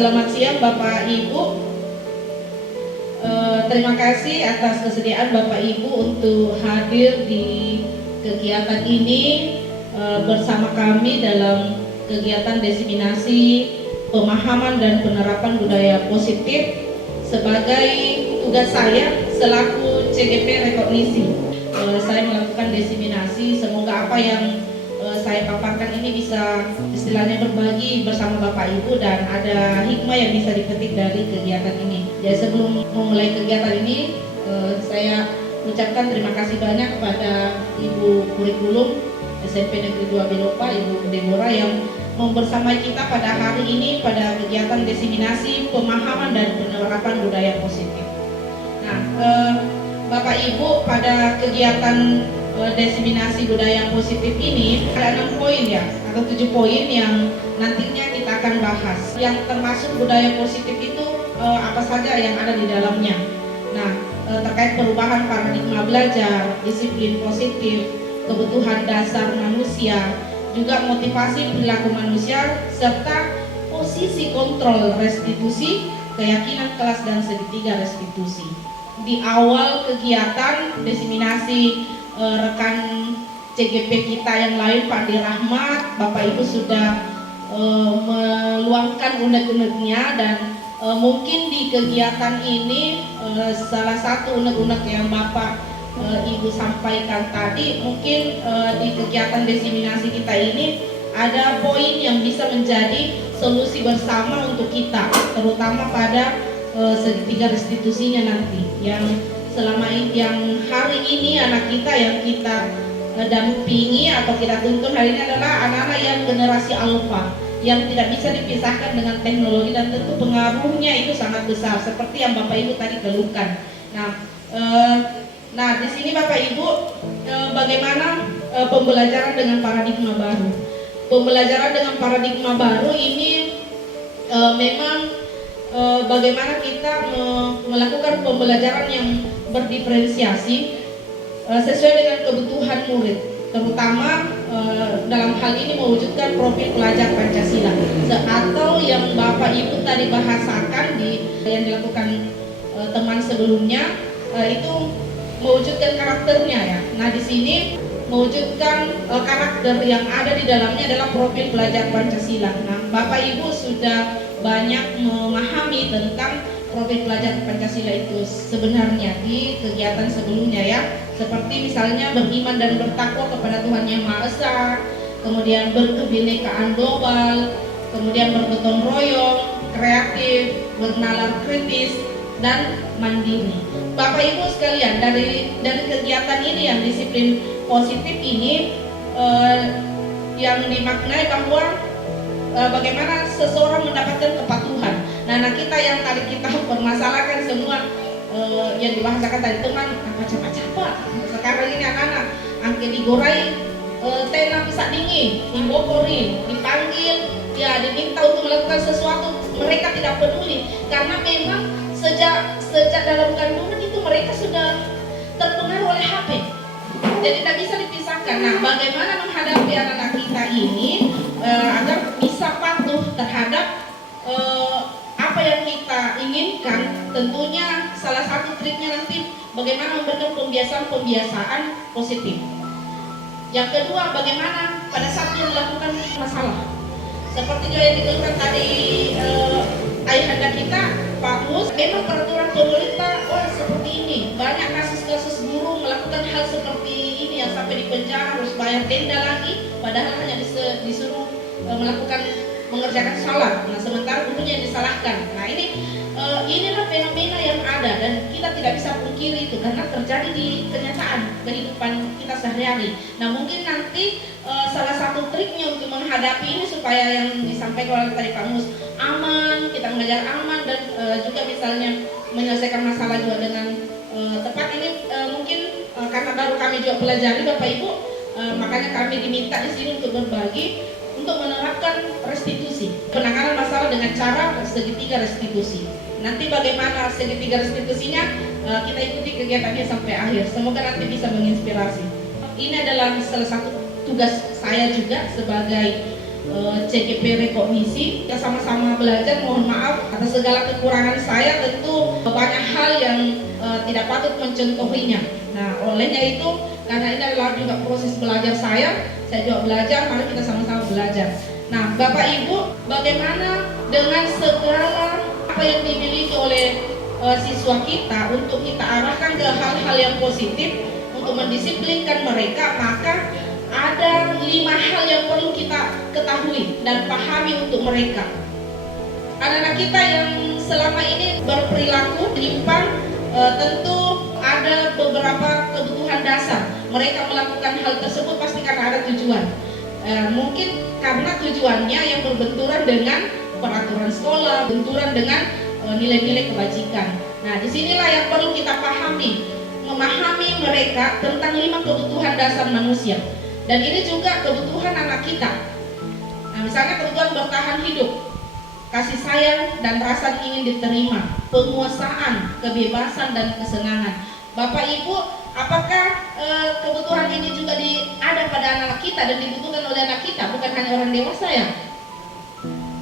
Selamat siang Bapak Ibu. Terima kasih atas kesediaan Bapak Ibu untuk hadir di kegiatan ini bersama kami dalam kegiatan diseminasi pemahaman dan penerapan budaya positif sebagai tugas saya selaku CGP Rekognisi. Saya melakukan diseminasi, semoga apa yang saya paparkan ini bisa istilahnya berbagi bersama Bapak Ibu dan ada hikmah yang bisa dipetik dari kegiatan ini. Jadi sebelum memulai kegiatan ini, saya ucapkan terima kasih banyak kepada Ibu Kurikulum SMP Negeri 2 Belopa, Ibu Deborah yang membersamai kita pada hari ini pada kegiatan diseminasi pemahaman dan penerapan budaya positif. Nah, Bapak Ibu, pada kegiatan diseminasi budaya positif ini ada 6 poin ya, atau 7 poin yang nantinya kita akan bahas. Yang termasuk budaya positif itu apa saja yang ada di dalamnya. Nah, terkait perubahan paradigma belajar, disiplin positif, kebutuhan dasar manusia, juga motivasi perilaku manusia, serta posisi kontrol restitusi, keyakinan kelas dan segitiga restitusi. Di awal kegiatan diseminasi rekan CGP kita yang lain, Pak D. Rahmat, Bapak Ibu sudah meluangkan unek-uneknya dan mungkin di kegiatan ini salah satu unek-unek yang Bapak Ibu sampaikan tadi, mungkin di kegiatan diseminasi kita ini ada poin yang bisa menjadi solusi bersama untuk kita, terutama pada segitiga restitusinya nanti yang selama ini, yang hari ini anak kita yang kita dampingi atau kita tuntun hari ini adalah anak-anak yang generasi alfa yang tidak bisa dipisahkan dengan teknologi dan tentu pengaruhnya itu sangat besar seperti yang Bapak Ibu tadi keluhkan. Nah, di sini Bapak Ibu bagaimana pembelajaran dengan paradigma baru? Pembelajaran dengan paradigma baru ini memang bagaimana kita melakukan pembelajaran yang berdiferensiasi sesuai dengan kebutuhan murid, terutama dalam hal ini mewujudkan profil pelajar Pancasila atau yang Bapak Ibu tadi bahasakan yang dilakukan teman sebelumnya, itu mewujudkan karakternya ya. Nah, di sini mewujudkan karakter yang ada di dalamnya adalah profil pelajar Pancasila. Nah, Bapak Ibu sudah banyak memahami tentang profil pelajar Pancasila itu sebenarnya di kegiatan sebelumnya ya, seperti misalnya beriman dan bertakwa kepada Tuhan Yang Maha Esa, kemudian berkebinekaan global, kemudian bergotong royong, kreatif, bernalar kritis, dan mandiri. Bapak Ibu sekalian, dari kegiatan ini yang disiplin positif ini yang dimaknai bahwa bagaimana seseorang mendapatkan kepatuhan. Nah, kita yang tadi kita permasalahkan semua yang dibahasakan tadi teman apa capa-capa. Sekarang ini anak-anak angke digorai tena bisa dingin, dibokori, dipanggil, ya diminta untuk melakukan sesuatu, mereka tidak peduli karena memang sejak dalam kandungan itu mereka sudah terpengaruh oleh HP. Jadi tidak bisa dipisahkan. Nah, bagaimana menghadapi anak-anak kita ini agar bisa patuh terhadap apa yang kita inginkan? Tentunya salah satu triknya nanti bagaimana memberikan pembiasaan positif. Yang kedua, bagaimana pada saat dia melakukan masalah, seperti yang dikeluhkan tadi ayahanda kita, Pak Mus, memang peraturan pemerintah seperti ini, banyak kasus-kasus guru melakukan hal seperti ini yang sampai di penjara harus bayar denda lagi, padahal hanya disuruh mengerjakan salat. Nah, sementara gurunya yang disalahkan. Nah, inilah fenomena yang ada dan kita tidak bisa pungkiri itu karena terjadi di kenyataan kehidupan kita sehari-hari. Nah, mungkin nanti salah satu triknya untuk menghadapi ini supaya yang disampaikan oleh tadi Pak Mus aman, kita mengajar aman dan juga misalnya menyelesaikan masalah juga dengan tepat ini mungkin karena baru kami juga pelajari Bapak Ibu, makanya kami diminta di sini untuk berbagi untuk menerapkan restitusi, penanganan masalah dengan cara segitiga restitusi. Nanti bagaimana segitiga restitusinya kita ikuti kegiatannya sampai akhir. Semoga nanti bisa menginspirasi. Ini adalah salah satu tugas saya juga sebagai CGP rekognisi. Kita sama-sama belajar, mohon maaf atas segala kekurangan saya, tentu banyak hal yang tidak patut mencontohinya. Nah, olehnya itu, karena ini adalah juga proses belajar saya juga belajar, mari kita sama-sama belajar. Nah, Bapak Ibu, bagaimana dengan segala apa yang dimiliki oleh siswa kita untuk kita arahkan ke hal-hal yang positif untuk mendisiplinkan mereka, maka ada 5 hal yang perlu kita ketahui dan pahami untuk mereka. Anak-anak kita yang selama ini berperilaku menyimpang, tentu ada beberapa kebutuhan dasar. Mereka melakukan hal tersebut pasti karena ada tujuan. Mungkin karena tujuannya yang berbenturan dengan peraturan sekolah, benturan dengan nilai-nilai kebajikan. Nah, disinilah yang perlu kita pahami, memahami mereka tentang 5 kebutuhan dasar manusia. Dan ini juga kebutuhan anak kita. Nah, misalnya kebutuhan bertahan hidup, kasih sayang dan rasa ingin diterima, penguasaan, kebebasan dan kesenangan. Bapak Ibu, apakah kebutuhan ini juga ada pada anak kita dan dibutuhkan oleh anak kita, bukan hanya orang dewasa ya?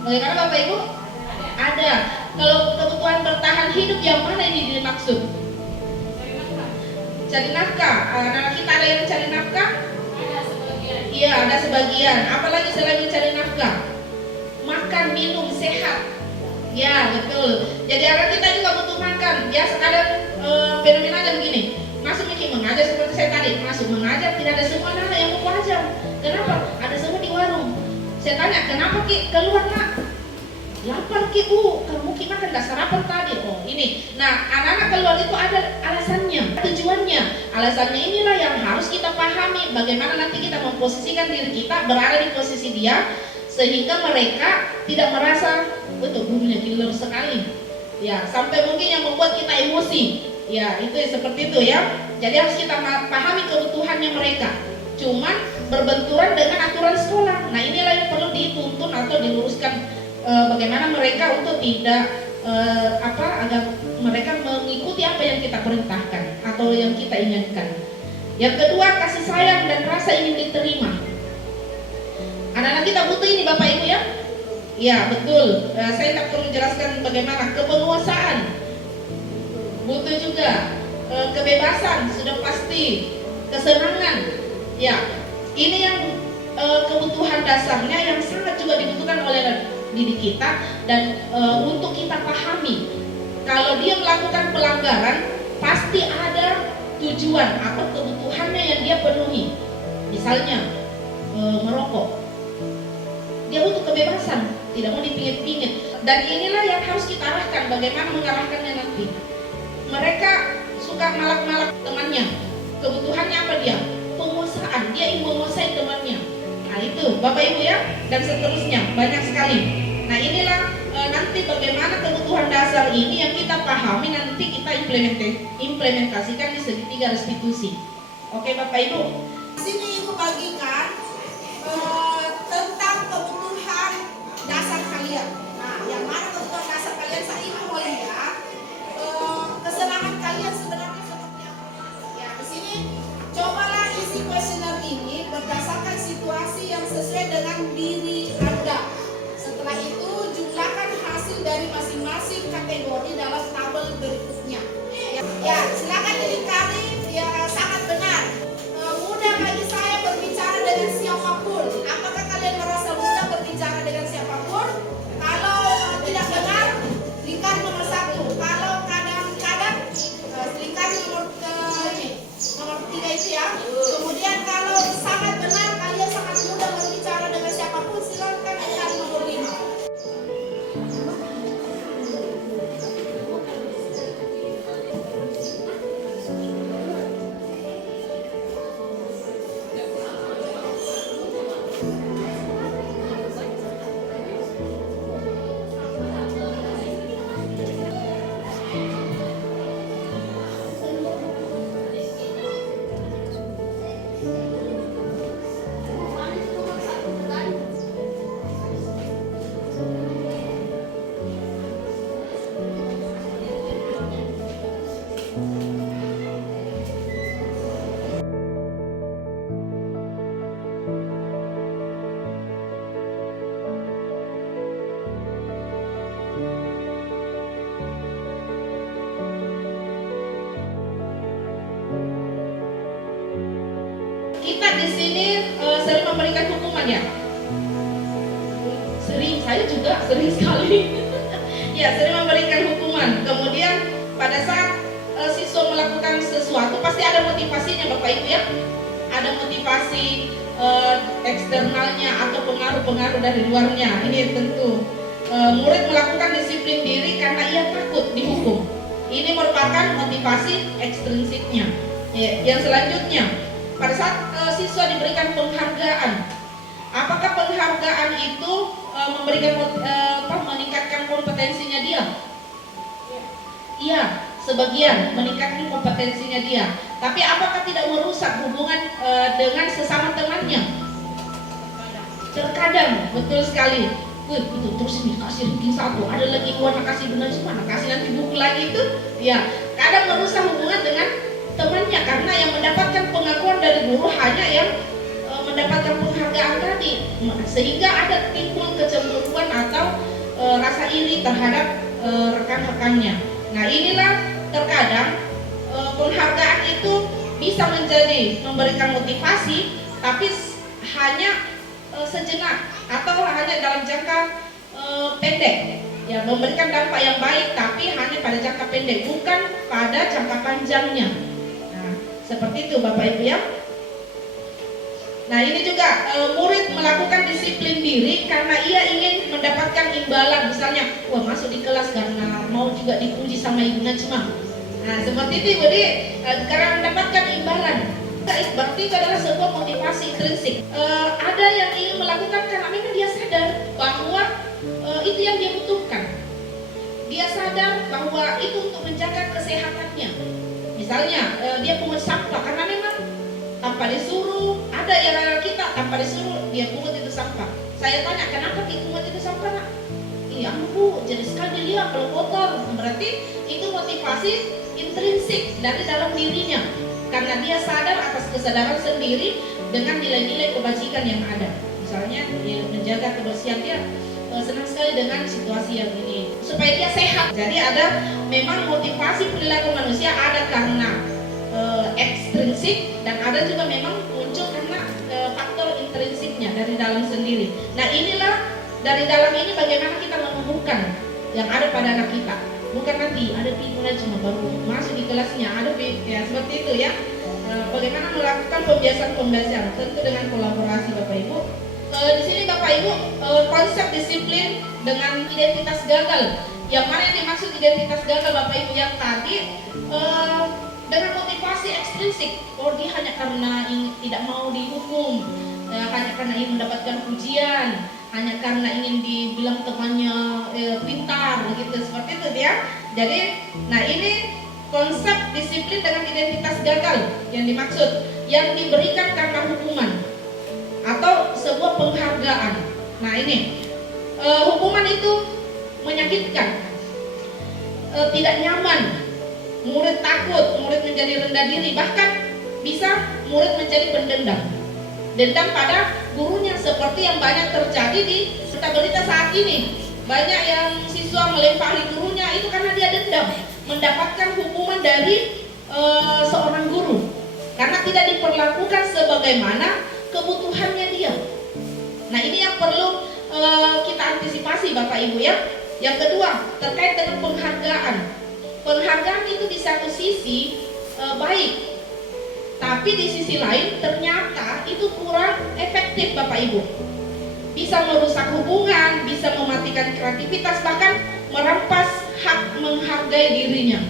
Bagaimana Bapak Ibu? Ada. Kalau kebutuhan bertahan hidup yang mana ini dimaksud? Cari nafkah. Anak kita ada yang cari nafkah? Iya, ada sebagian. Apalagi selain mencari nafkah? Makan, minum, sehat. Ya, betul. Jadi anak kita juga butuh makan. Ya, kadang fenomenanya begini. Masuk Miki mengajar seperti saya tadi. Masuk mengajar, tidak ada semua anak yang mau ajar. Kenapa? Ada semua di warung. Saya tanya, kenapa Ki? Keluar nak. Lapar Ki, kamu Ki makan gak sarapan tadi. Oh, ini. Nah, anak-anak keluar itu ada alasannya, tujuannya. Alasannya inilah yang harus kita pahami. Bagaimana nanti kita memposisikan diri kita berada di posisi dia, sehingga mereka tidak merasa betul bumbunya killer sekali. Ya, sampai mungkin yang membuat kita emosi. Ya, itu seperti itu ya. Jadi harus kita pahami kebutuhannya mereka. Cuman berbenturan dengan aturan sekolah. Nah, inilah yang perlu dituntun atau diluruskan, bagaimana mereka untuk tidak agar mereka mengikuti apa yang kita perintahkan atau yang kita inginkan. Yang kedua, kasih sayang dan rasa ingin diterima. Anak-anak kita butuh ini Bapak Ibu ya. Ya, betul. Saya tak perlu menjelaskan bagaimana. Kepenguasaan butuh juga, kebebasan sudah pasti, kesenangan. Ya, ini yang kebutuhan dasarnya yang sangat juga dibutuhkan oleh diri kita. Dan untuk kita pahami, kalau dia melakukan pelanggaran pasti ada tujuan atau kebutuhannya yang dia penuhi. Misalnya merokok, dia butuh kebebasan, tidak mau dipingit-pingit. Dan inilah yang harus kita arahkan, bagaimana mengarahkannya nanti. Mereka suka malak-malak temannya, kebutuhannya apa dia? Penguasaan, dia ingin menguasai temannya. Nah itu Bapak Ibu ya, dan seterusnya, banyak sekali. Nah inilah nanti bagaimana kebutuhan dasar ini yang kita pahami, nanti kita implementasikan di segitiga restitusi. Oke Bapak Ibu, sini Ibu bagikan tentang kebutuhan dasar kalian. Nah, yang mana kebutuhan dasar kalian? Saya Ibu mau lihat kesenangan kalian sebenarnya seperti apa. Ya, di sini cobalah isi kuesioner ini berdasarkan situasi yang sesuai dengan diri Anda. Setelah itu jumlahkan hasil dari masing-masing kategori dalam tabel berikutnya. Ya, silakan dilingkari. Ya, sangat benar. Mudah bagi saya berbicara dengan siapapun. Apa ingat di sini sering memberikan hukuman ya? Sering, saya juga sering sekali. Ya, sering memberikan hukuman. Kemudian pada saat siswa melakukan sesuatu pasti ada motivasinya Bapak Ibu ya. Ada motivasi eksternalnya atau pengaruh-pengaruh dari luarnya. Ini tentu murid melakukan disiplin diri karena ia takut dihukum. Ini merupakan motivasi ekstrinsiknya. Ya, yang selanjutnya, pada saat siswa diberikan penghargaan, apakah penghargaan itu meningkatkan kompetensinya dia? Iya, sebagian meningkatkan kompetensinya dia. Tapi apakah tidak merusak hubungan dengan sesama temannya? Terkadang, betul sekali. Wih, itu terus ini kasih ranking 1, ada lagi warna kasih benar mana kasih nanti buku lagi itu. Ya, kadang merusak hubungan dengan temannya karena yang mendapatkan pengakuan dari guru hanya yang mendapatkan penghargaan tadi, sehingga ada timbul kecemburuan atau rasa iri terhadap rekan-rekannya. Nah, inilah terkadang penghargaan itu bisa menjadi memberikan motivasi, tapi hanya sejenak atau hanya dalam jangka pendek. Ya, memberikan dampak yang baik, tapi hanya pada jangka pendek, bukan pada jangka panjangnya. Nah, seperti itu Bapak Ibu ya. Nah, ini juga murid melakukan disiplin diri karena ia ingin mendapatkan imbalan. Misalnya, wah masuk di kelas karena mau juga dipuji sama Ibu Najma. Nah, seperti itu jadi karena mendapatkan imbalan. Berarti itu adalah sebuah motivasi intrinsik. Ada yang ingin melakukan karena memang dia sadar bahwa itu yang dia butuhkan. Dia sadar bahwa itu untuk menjaga kesehatannya. Misalnya dia pungut sampah karena memang tanpa disuruh, ada yang kita tanpa disuruh dia pungut itu sampah. Saya tanya, kenapa pungut itu sampah nak? Iya Bu, jadi sekali dilihat kalau kotor. Berarti itu motivasi intrinsik dari dalam dirinya, karena dia sadar atas kesadaran sendiri dengan nilai-nilai kebajikan yang ada. Misalnya dia menjaga kebersihan, dia senang sekali dengan situasi yang ini supaya dia sehat. Jadi ada memang motivasi perilaku manusia, ada karena ekstrinsik dan ada juga memang muncul karena faktor intrinsiknya dari dalam sendiri. Nah, inilah dari dalam ini bagaimana kita menumbuhkan yang ada pada anak kita. Bukan nanti ada pintunya cuma baru masuk di kelasnya, ada ya seperti itu ya. Bagaimana melakukan pembiasaan tentu dengan kolaborasi Bapak Ibu. Di sini Bapak Ibu konsep disiplin dengan identitas gagal. Yang mana yang dimaksud identitas gagal Bapak Ibu yang tadi dengan motivasi ekstrinsik. Oh, dia hanya karena tidak mau dihukum, hanya karena ingin mendapatkan pujian, hanya karena ingin dibilang temannya pintar gitu, seperti itu ya. Jadi, nah ini konsep disiplin dengan identitas gagal yang dimaksud, yang diberikan karena hukuman atau sebuah penghargaan. Nah ini hukuman itu menyakitkan, tidak nyaman, murid takut, murid menjadi rendah diri, bahkan bisa murid menjadi pendendam, dendam pada gurunya, seperti yang banyak terjadi di berita saat ini. Banyak yang siswa melempari gurunya itu karena dia dendam mendapatkan hukuman dari seorang guru karena tidak diperlakukan sebagaimana kebutuhannya dia. Nah, ini yang perlu kita antisipasi Bapak Ibu ya. Yang kedua, terkait dengan penghargaan. Penghargaan itu di satu sisi baik, tapi di sisi lain ternyata itu kurang efektif Bapak Ibu. Bisa merusak hubungan, bisa mematikan kreativitas, bahkan merampas hak menghargai dirinya.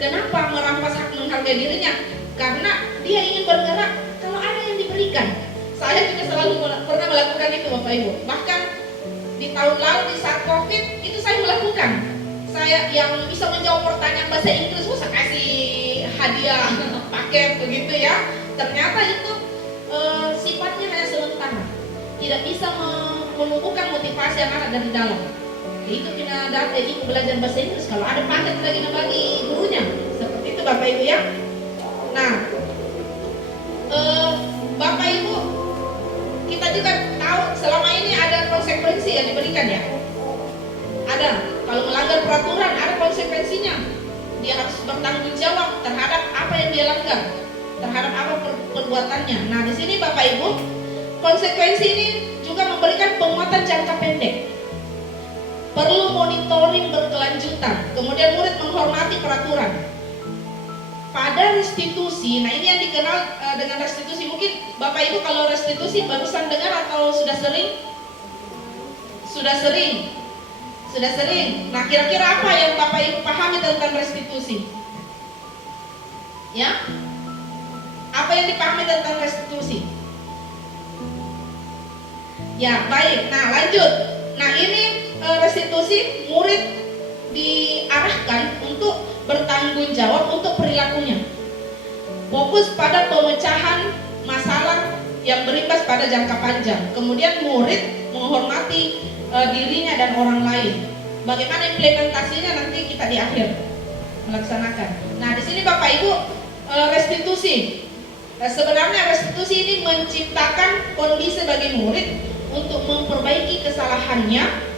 Kenapa merampas hak menghargai dirinya? Karena dia ingin bergerak kalau ada yang diberikan. Saya juga selalu pernah melakukan itu Bapak Ibu. Bahkan di tahun lalu di saat COVID itu saya melakukan. Saya yang bisa menjawab pertanyaan bahasa Inggris, saya kasih hadiah paket begitu ya. Ternyata itu sifatnya hanya sementara, tidak bisa menumbuhkan motivasi yang ada dari dalam. Itu kita datang itu belajar bahasa Inggris kalau ada paket lagi bagi gurunya, seperti itu Bapak Ibu ya. Nah, Bapak Ibu, kita juga tahu selama ini ada konsekuensi yang diberikan ya. Ada, kalau melanggar peraturan ada konsekuensinya. Dia harus bertanggung jawab terhadap apa yang dia langgar. terhadap apa perbuatannya. Nah, di sini Bapak Ibu, konsekuensi ini juga memberikan penguatan jangka pendek. Perlu monitoring berkelanjutan. Kemudian murid menghormati peraturan. Pada restitusi, nah ini yang dikenal dengan restitusi. Mungkin Bapak Ibu kalau restitusi barusan dengar atau sudah sering? Sudah sering. Sudah sering. Nah, kira-kira apa yang Bapak Ibu pahami tentang restitusi? Ya? Apa yang dipahami tentang restitusi? Ya, baik. Nah, lanjut. Nah, ini restitusi murid diarahkan untuk bertanggung jawab untuk perilakunya. Fokus pada pemecahan masalah yang berimbas pada jangka panjang. Kemudian murid menghormati dirinya dan orang lain. Bagaimana implementasinya nanti kita di akhir melaksanakan. Nah, di sini Bapak Ibu, restitusi. Sebenarnya restitusi ini menciptakan kondisi bagi murid untuk memperbaiki kesalahannya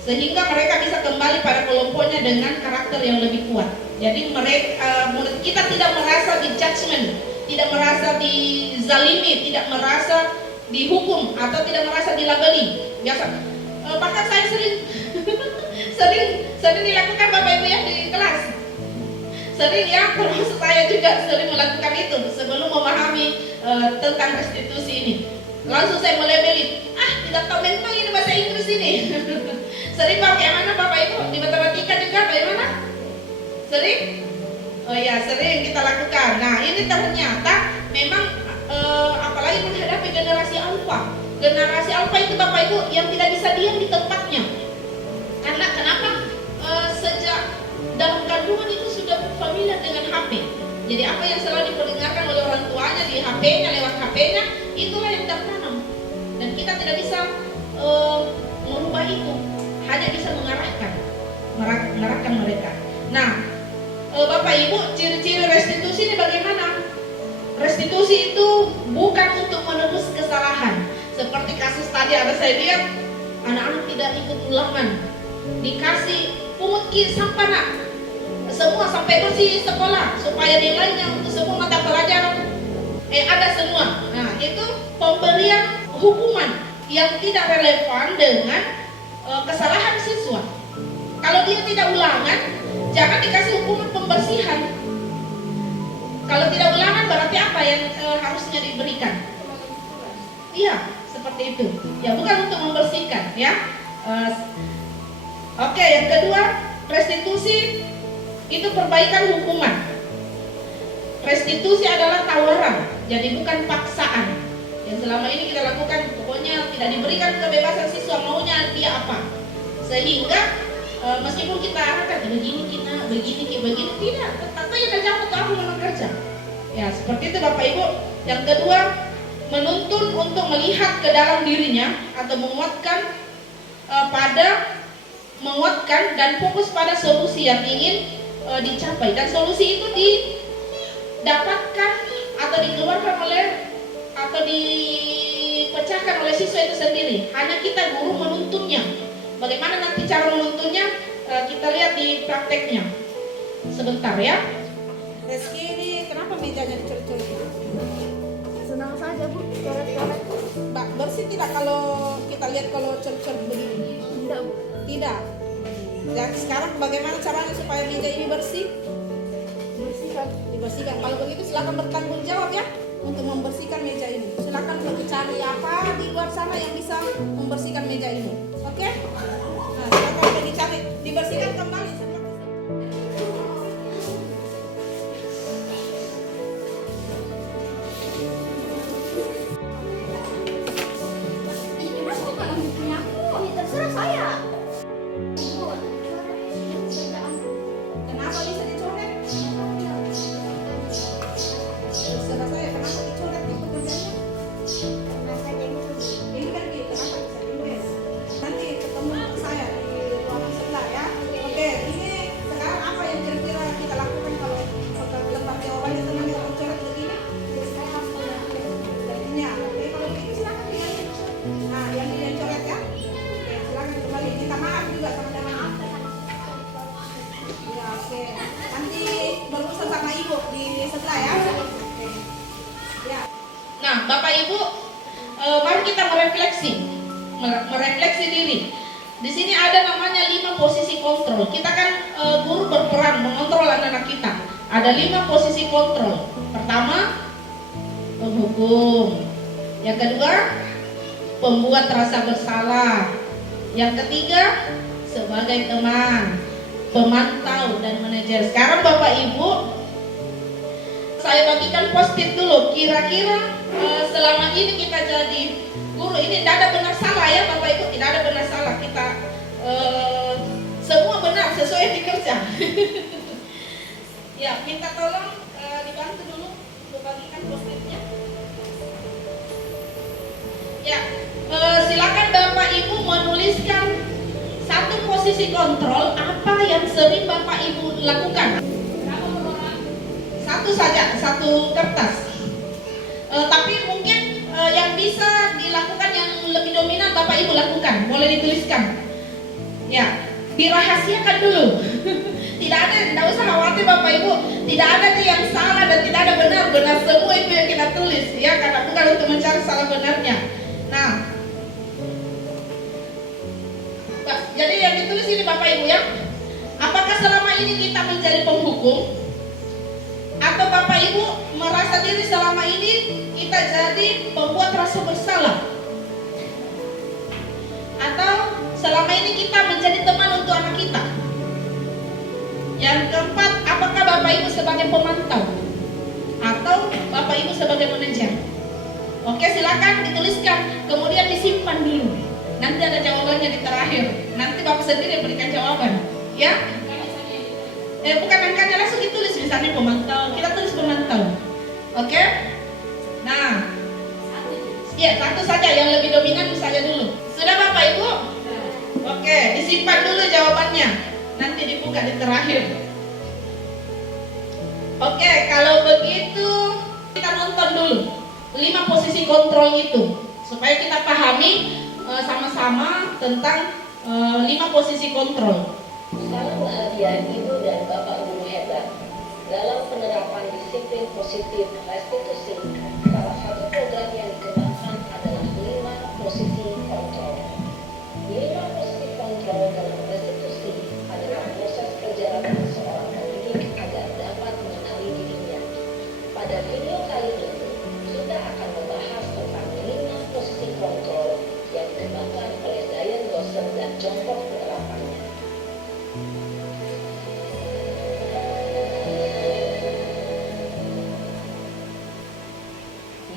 sehingga mereka bisa kembali pada kelompoknya dengan karakter yang lebih kuat. Jadi mereka, murid kita tidak merasa di judgment, tidak merasa dizalimi, tidak merasa dihukum atau tidak merasa dilabeli. Biasa, bahkan saya sering dilakukan Bapak Ibu ya di kelas. Sering ya, termasuk saya juga sering melakukan itu sebelum memahami tentang restitusi ini. Langsung saya melabeli, tidak tahu mentang ini bahasa Inggris ini. Sering bagaimana Bapak Ibu di matematika juga bagaimana? Sering? Oh ya, sering kita lakukan. Nah, ini ternyata memang apalagi menghadapi generasi alfa. Generasi alfa itu Bapak Ibu yang tidak bisa diam di tempatnya. Karena kenapa? Sejak dalam kandungan itu sudah familiar dengan HP. Jadi apa yang selalu diperdengarkan oleh orang tuanya di HP-nya, lewat HP-nya, itulah yang tertanam. Dan kita tidak bisa merubah itu, hanya bisa mengarahkan mereka. Nah, Bapak Ibu, ciri-ciri restitusi ini bagaimana? Restitusi itu bukan untuk menebus kesalahan. Seperti kasus tadi ada saya lihat, anak-anak tidak ikut ulangan, dikasih pungut sampah nak, semua sampai bersih sekolah supaya nilainya untuk semua mata pelajaran ada semua. Nah, itu pemberian hukuman yang tidak relevan dengan kesalahan siswa. Kalau dia tidak ulangan, jangan dikasih hukuman pembersihan. Kalau tidak ulangan berarti apa yang harusnya diberikan? Iya, seperti itu. Ya, bukan untuk membersihkan, ya. Oke, yang kedua, restitusi itu perbaikan hukuman. Restitusi adalah tawaran, jadi bukan paksaan. Yang selama ini kita lakukan, pokoknya tidak diberikan kebebasan siswa maunya dia apa. Sehingga meskipun kita arahkan begini tidak, tetap aja kerja atau aku memang kerja. Ya, seperti itu Bapak Ibu. Yang kedua, menuntun untuk melihat ke dalam dirinya atau menguatkan dan fokus pada solusi yang ingin dicapai, dan solusi itu didapatkan atau dikeluarkan oleh atau dipecahkan oleh siswa itu sendiri. Hanya kita guru menuntunnya. Bagaimana nanti cara menuntunnya, kita lihat di prakteknya. Sebentar ya. Reski ini kenapa mejanya dicoret-coret? Senang saja Bu, coret-coret. Mbak, bersih tidak kalau kita lihat kalau coret-coret begini? Tidak Bu. Tidak. Dan sekarang bagaimana caranya supaya meja ini bersih? Bersihkan. Dibersihkan. Kalau begitu silakan bertanggung jawab ya untuk membersihkan meja ini. Silakan untuk cari apa di luar sana yang bisa membersihkan meja ini. Oke? Nah, silakan untuk dicari, dibersihkan kembali. Ini mas bukan punya aku, ya terserah saya. Kenapa bisa dicoret? Terserah saya, kenapa dicoret itu kerjanya? Ini kan gitu, kenapa bisa dicoret? Nanti ketemu saya di ruangan sebelah ya. Oke, ini sekarang apa yang kira-kira kita lakukan kalau tempat jawabannya teman yang tercoret begini? Saya harus jadinya. Oke, kalau begitu silakan diganti. Nah, yang coret ya. Oke, silakan kembali. Minta maaf juga sama teman. Ya, oke. Nanti berurusan sama ibu di sebelah ya. Ya. Nah, Bapak Ibu, mari kita merefleksi diri. Di sini ada namanya 5 posisi kontrol. Kita kan guru berperan mengontrol anak-anak kita. Ada 5 posisi kontrol. Pertama, penghukum. Yang kedua, pembuat rasa bersalah. Yang ketiga, sebagai teman, pemantau dan manajer. Sekarang Bapak Ibu, saya bagikan post-it dulu. Kira-kira selama ini kita jadi guru ini tidak ada benar salah ya Bapak Ibu, tidak ada benar salah. Kita semua benar sesuai yang dikerja. Ya, minta tolong dibantu dulu untuk bagikan post-itnya. Ya, silakan Bapak Ibu menuliskan satu posisi kontrol apa yang sering Bapak Ibu lakukan. Satu saja, satu kertas. Tapi mungkin yang bisa dilakukan yang lebih dominan Bapak Ibu lakukan, boleh dituliskan. Ya, dirahasiakan dulu. Tidak usah khawatir Bapak Ibu, tidak ada yang salah dan tidak ada benar semua itu yang kita tulis ya, karena bukan untuk mencari salah benarnya. Nah, jadi yang ditulis ini Bapak Ibu ya, apakah selama ini kita menjadi penghukum? Atau Bapak Ibu merasa diri selama ini kita jadi pembuat rasa bersalah? Atau selama ini kita menjadi teman untuk anak kita? Yang keempat, apakah Bapak Ibu sebagai pemantau? Atau Bapak Ibu sebagai manajer? Oke, silakan dituliskan, kemudian disimpan dulu. Nanti ada jawabannya di terakhir. Nanti Bapak sendiri yang berikan jawaban, ya? Bukan angkanya, langsung ditulis misalnya pemantau. Kita tulis pemantau. Oke? Nah, ya satu saja yang lebih dominan saja dulu. Sudah Bapak Ibu? Oke, disimpan dulu jawabannya. Nanti dibuka di terakhir. Oke, kalau begitu kita nonton dulu 5 posisi kontrol itu supaya kita pahami sama-sama tentang 5 posisi kontrol. Salam bahagia Ibu dan Bapak Guru hebat. Dalam penerapan disiplin positif restitusi, salah satu program yang dikembangkan adalah 5 posisi kontrol. 5 posisi kontrol dalam restitusi adalah proses perjalanan seorang pendidik agar dapat mengenali dirinya. Pada video kali ini, kita akan membahas tentang 5 posisi kontrol yang dikembangkan oleh Diane Dawson dan contoh penerapannya.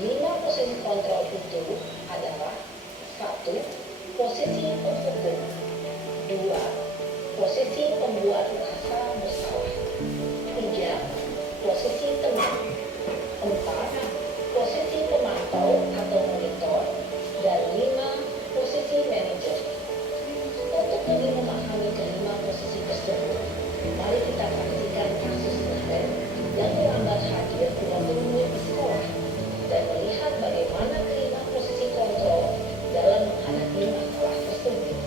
5 posisi kontrol itu adalah 1. Posisi penghukum, 2. Posisi pembuat rasa bersalah, 3. Posisi teman, 4. Posisi pemantau atau monitor, dan 5. Posisi manajer. Untuk lebih memahami kelima posisi tersebut, mari kita saksikan kasus Naden yang terlambat hadir ke waktu murid di sekolah dan melihat bagaimana kelima posisi kontrol dalam menghadapi masalah tersebut.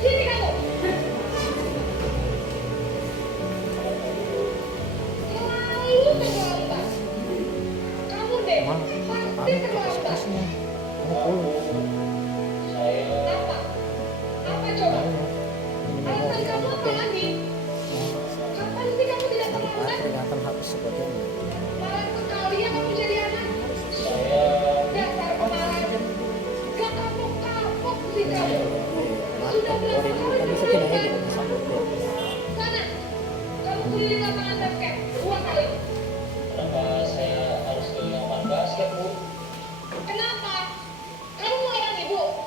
Sini kamu. Selalu terlambat. Kamu deh, pasti terlambat. Apa? Apa coba? Alasan kamu apa lagi? Kapan sih kamu tidak terlambat? Malah sekali ya kamu jadi anak. Dasar pemalas. Gak kapok-kapok sih kamu. Sudah berapa kali dikulikan? Sana, kamu keliling lapangan basket 2 kali. Kenapa saya harus ke lapangan basket, Bu? Kenapa? Kamu melarang ibu.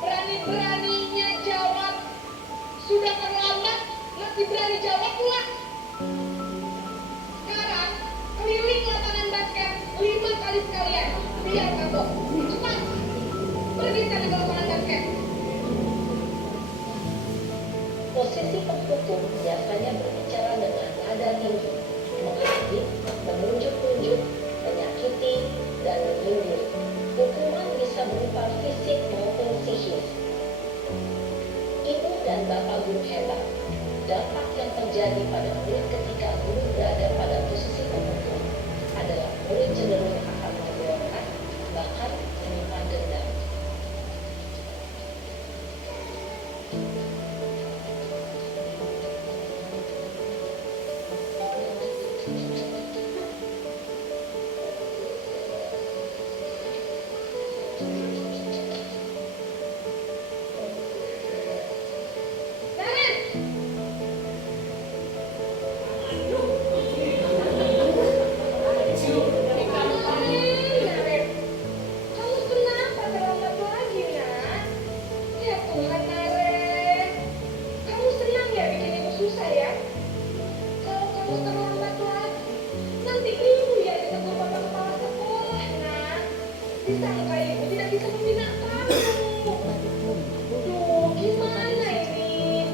Berani-beraninya jawab. Sudah terlambat, masih berani jawab pula. Sekarang, keliling lapangan basket 5 kali sekalian. Biar kapok. Cepat. Pergi sana ke lapangan basket. Posisi hukum biasanya berbicara dengan nada tinggi, menghardik, menunjuk-nunjuk, menyakiti, dan menyindir. Hukuman bisa berupa fisik maupun psikis. Ibu dan bapak guru hebat. Dampak yang terjadi pada murid ketika guru berada pada posisi pemukul adalah murid cenderung akan memberontak, bahkan menyimpan dendam. Kamu kenapa terlambat lagi, Nak? Ya Tuhan, Naren. Kamu senang ya bikin ibu susah ya? Kalau kamu terlambat lagi, nanti ibu yang ditegur bapak kepala sekolah, Nak. Disangka ibu tidak bisa membina kamu. Duh, gimana ini?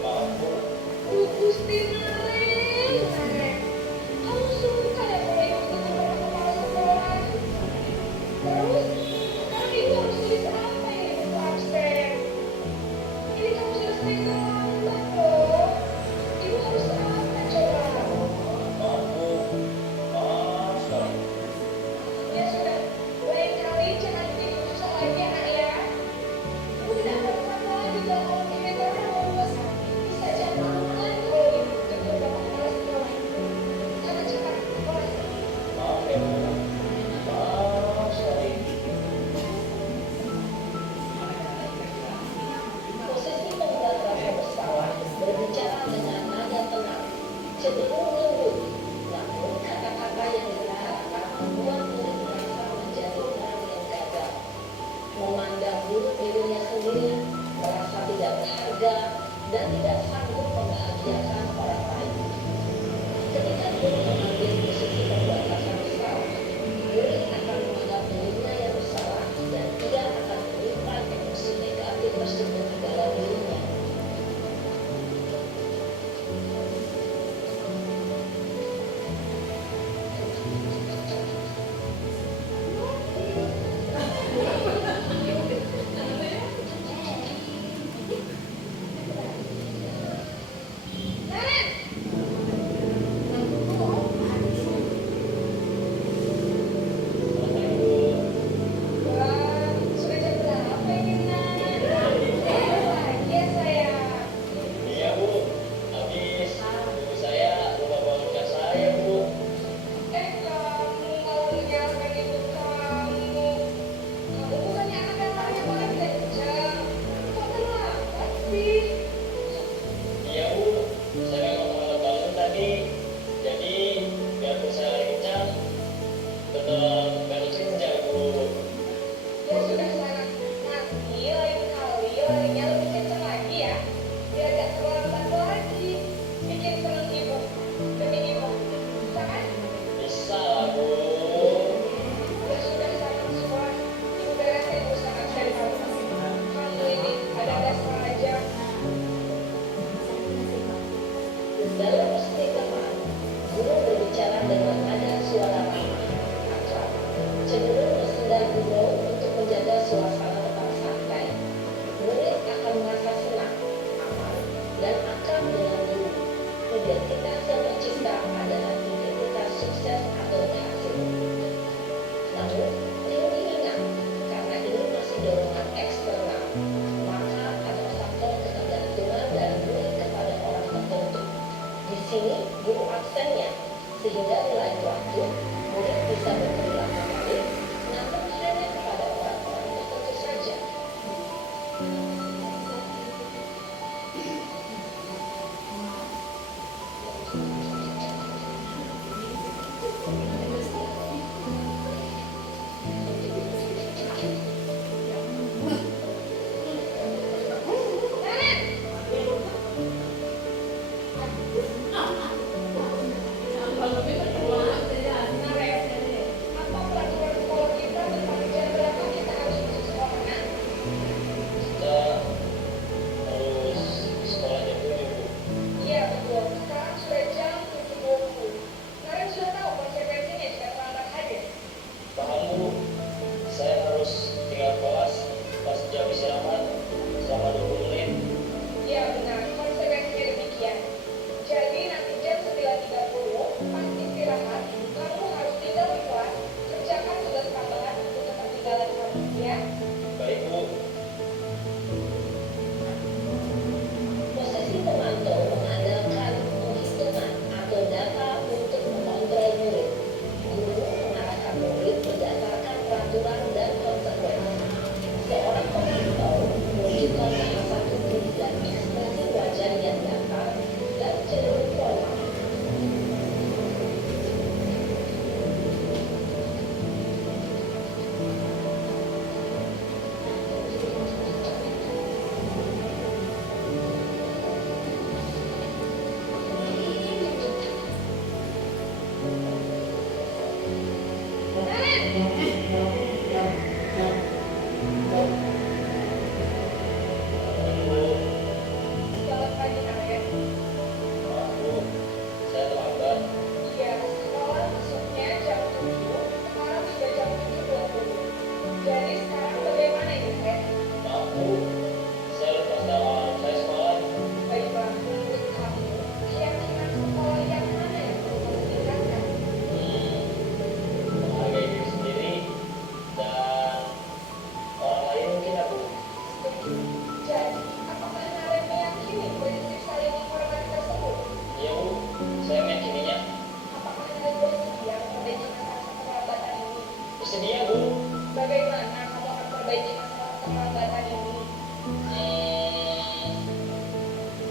Maaf Bu, Duh, Gusti Naren. Kamu suka ya kalau ibu ditegur bapak kepala sekolah? Terus, sekarang ibu harus tulis apa ini buku absen? Ini kamu sudah sering terlambat loh. Ibu harus apa coba? maaf Bu, maaf sekali. Ya sudah, lain kali jangan bikin ibu susah lagi ya, Nak ya. Ibu tidak akan pernah lagi kalau kamu gini terus. Bisa jangan kalau ibu ditegur bapak kepala sekolah. Sana cepat, kelas. Maaf ya Bu, maaf sekali. Posisi membuat rasa bersalah berbicara dengan nada tenang, cenderung lembut, namun kata-kata yang diutarakan membuat murid merasa menjadi orang yang gagal, memandang buruk dirinya sendiri, merasa tidak berharga, dan tidak sanggup membahagiakan orang lain. Ketika guru mengambil posisi membuat rasa bersalah, murid akan menganggap dirinya yang bersalah dan ia akan menyimpan emosi negatif tersebut di dalam dirinya. Naren! Selamat Bu. Wah, sudah jam berapa ini, Nak? Lagi ya, sayang. Iya Bu, habis ibu saya lupa bawa jas saya Bu. Kamu mau menyalahkan ibu kamu. Kamu bukannya anak yang paling kencang. Kok terlambat sih? Iya Bu, saya memang terlambat bangun tadi. Jadi biarpun saya lari kencang, tetap gak kencang Bu. Ya sudah sana. Nanti lain kali larinya lebih kencang lagi ya. Biar gak terlambat lagi. Bikin seneng ibu. Demi ibu. Bisa kan? Bisa lah Bu. Ya sudah sana semua. Ibu beresin urusan absen kamu. Kamu ini ada saja. Dalam posisi teman, guru berbicara dengan nada suara ramah, akrab, cenderung bersendal gurau untuk menjaga suasana tetap santai. Murid akan merasa senang, aman, dan akrab dengan guru. Identitas yang tercipta adalah identitas sukses atau berhasil. Namun, perlu diingat, karena ini masih dorongan eksternal, maka ada faktor ketergantungan dari murid kepada orang tertentu. Di sini, guru absennya, sehingga di lain waktu, murid bisa berperilaku baik, namun hanya kepada orang-orang tertentu saja. Nah,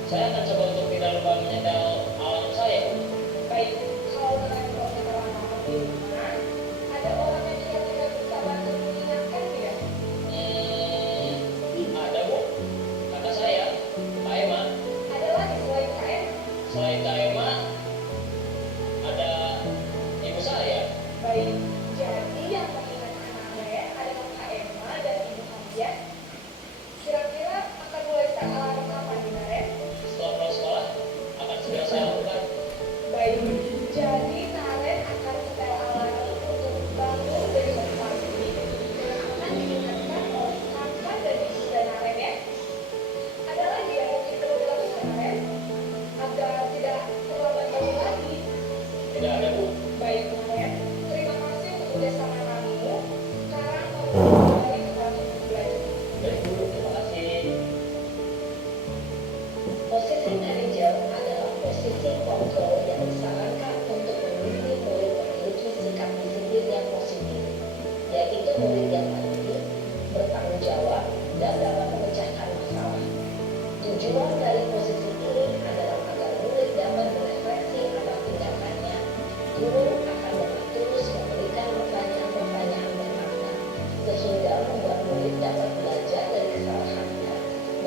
saya akan coba untuk tidak lupa menyetel alarm saya. Baik, kalau dengan proses alarm di rumah, ada orang yang kira-kira bisa bantu mengingatkan tidak? Ada Bu, kakak saya, Kak Emma. Ada lagi selain KM? Selain Kak Emma, ada ibu saya. Baik, jadi yang mengingatkan Anda adalah Kak Emma dan Ibu Hamzah. Kira-kira akan mulai start alarm kapan di Naren? Setelah pulang sekolah, akan segera saya lakukan. Baik, jadi Naren akan setel alarm untuk bangun besok pagi dan akan diingatkan oleh kakak dan ibu dan Naren ya. Ada lagi yang mungkin perlu dilakukan Naren agar tidak terlambat bangun lagi. Tidak ada Bu. Baik Naren, terima kasih untuk kerjasama kamu. Sekarang kamu kembali ke kelas belajar. Baik Bu, terima kasih. Posisi manajer adalah posisi kontrol yang disarankan untuk membimbing murid memiliki sikap disiplin yang positif, yaitu murid yang mandiri, bertanggung jawab, dan dapat memecahkan masalah. Tujuan dari posisi ini adalah agar murid dapat merefleksi atas tindakannya. Guru akan dapat terus memberikan pertanyaan-pertanyaan bermakna, sehingga membuat murid dapat belajar dari kesalahannya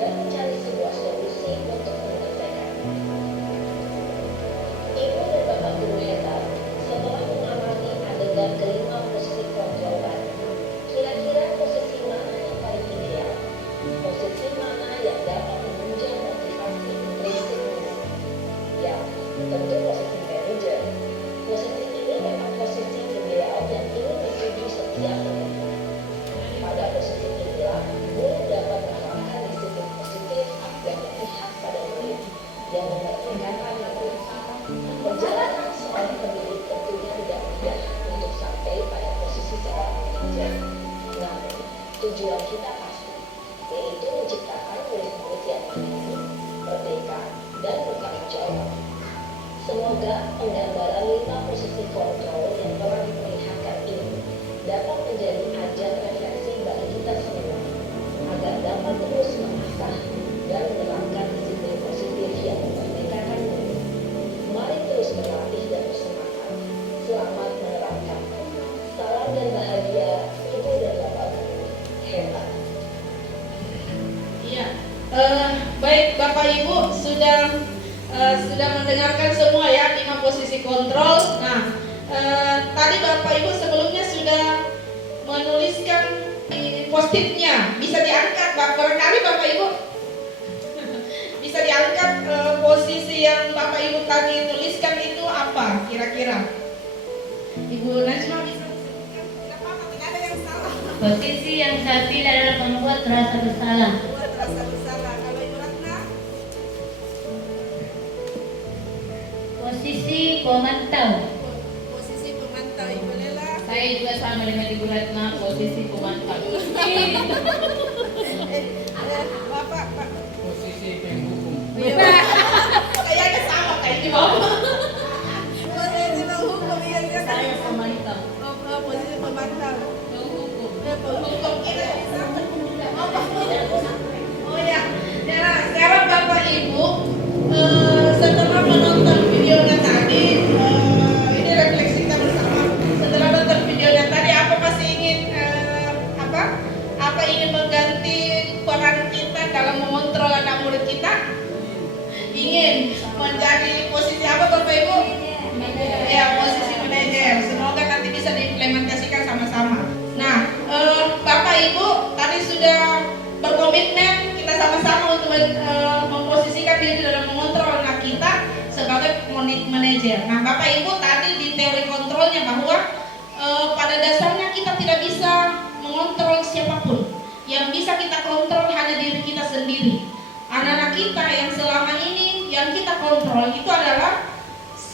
dan mencari sebuah solusi untuk menyelesaikannya. Ibu dan Bapak Guru hebat, setelah mengamati adegan kelima posisi kontrol tadi, kira-kira posisi mana yang paling ideal? Posisi mana yang dapat menunjang motivasi intrinsik murid? Ya, tentu posisi manajer. Posisi ini memang posisi ideal yang ingin dituju setiap murid. Pada posisi inilah, murid dapat menerapkan disiplin positif yang berpihak pada murid, yang memerdekakan murid. Perjalanan seorang pendidik tentunya tidak mudah untuk sampai pada posisi seorang manajer. Namun, tujuan kita pasti, yaitu menciptakan murid-murid yang mandiri, merdeka, dan bertanggung jawab. Semoga penggambaran 5 posisi kontrol yang telah diperlihatkan ini dapat menjadi ajang refleksi bagi kita semua, agar dapat terus mengasah dan menerapkan disiplin positif yang memerdekakan murid. Mari terus berlatih dan bersemangat. Selamat menerapkan. Salam dan bahagia, Ibu dan Bapak Guru hebat. Iya. Baik Bapak Ibu sudah mendengarkan semua ya 5 posisi kontrol. Nah, tadi Bapak Ibu sebelumnya sudah menuliskan di post-itnya. Bisa diangkat barangkali Bapak Ibu bisa diangkat posisi yang Bapak Ibu tadi tuliskan itu apa kira-kira? Ibu Najma bisa disebutkan? Tidak apa-apa, tidak ada yang salah. Posisi yang saya pilih adalah membuat rasa bersalah. Buat rasa bersalah. Kalau Ibu Ratna, Posisi pemantau. posisi pemantau. Ibu Lela, Saya juga sama dengan Ibu Ratna, posisi pemantau. Bapak, Pak. Posisi penghukum. Kayaknya sama kayak di bawah. Posisi penghukum, iya dia kan. Saya pemantau. Posisi pemantau. Penghukum. Penghukum kita bisa. Oh ya, nah sekarang Bapak Ibu setelah menonton videonya tadi, ini refleksi kita bersama. Setelah nonton videonya tadi, apa masih ingin apa ingin mengganti peran kita dalam mengontrol anak murid kita? Ingin menjadi posisi apa Bapak Ibu? Ya, posisi manajer. Semoga nanti bisa diimplementasikan sama-sama. Nah, Bapak Ibu tadi sudah berkomitmen kita sama-sama untuk memposisikan diri dalam mengontrol anak kita sebagai manajer. Nah, Bapak Ibu tadi di teori kontrolnya bahwa pada dasarnya kita tidak bisa mengontrol siapapun. Yang bisa kita kontrol hanya diri kita sendiri. Anak-anak kita yang selama ini yang kita kontrol itu adalah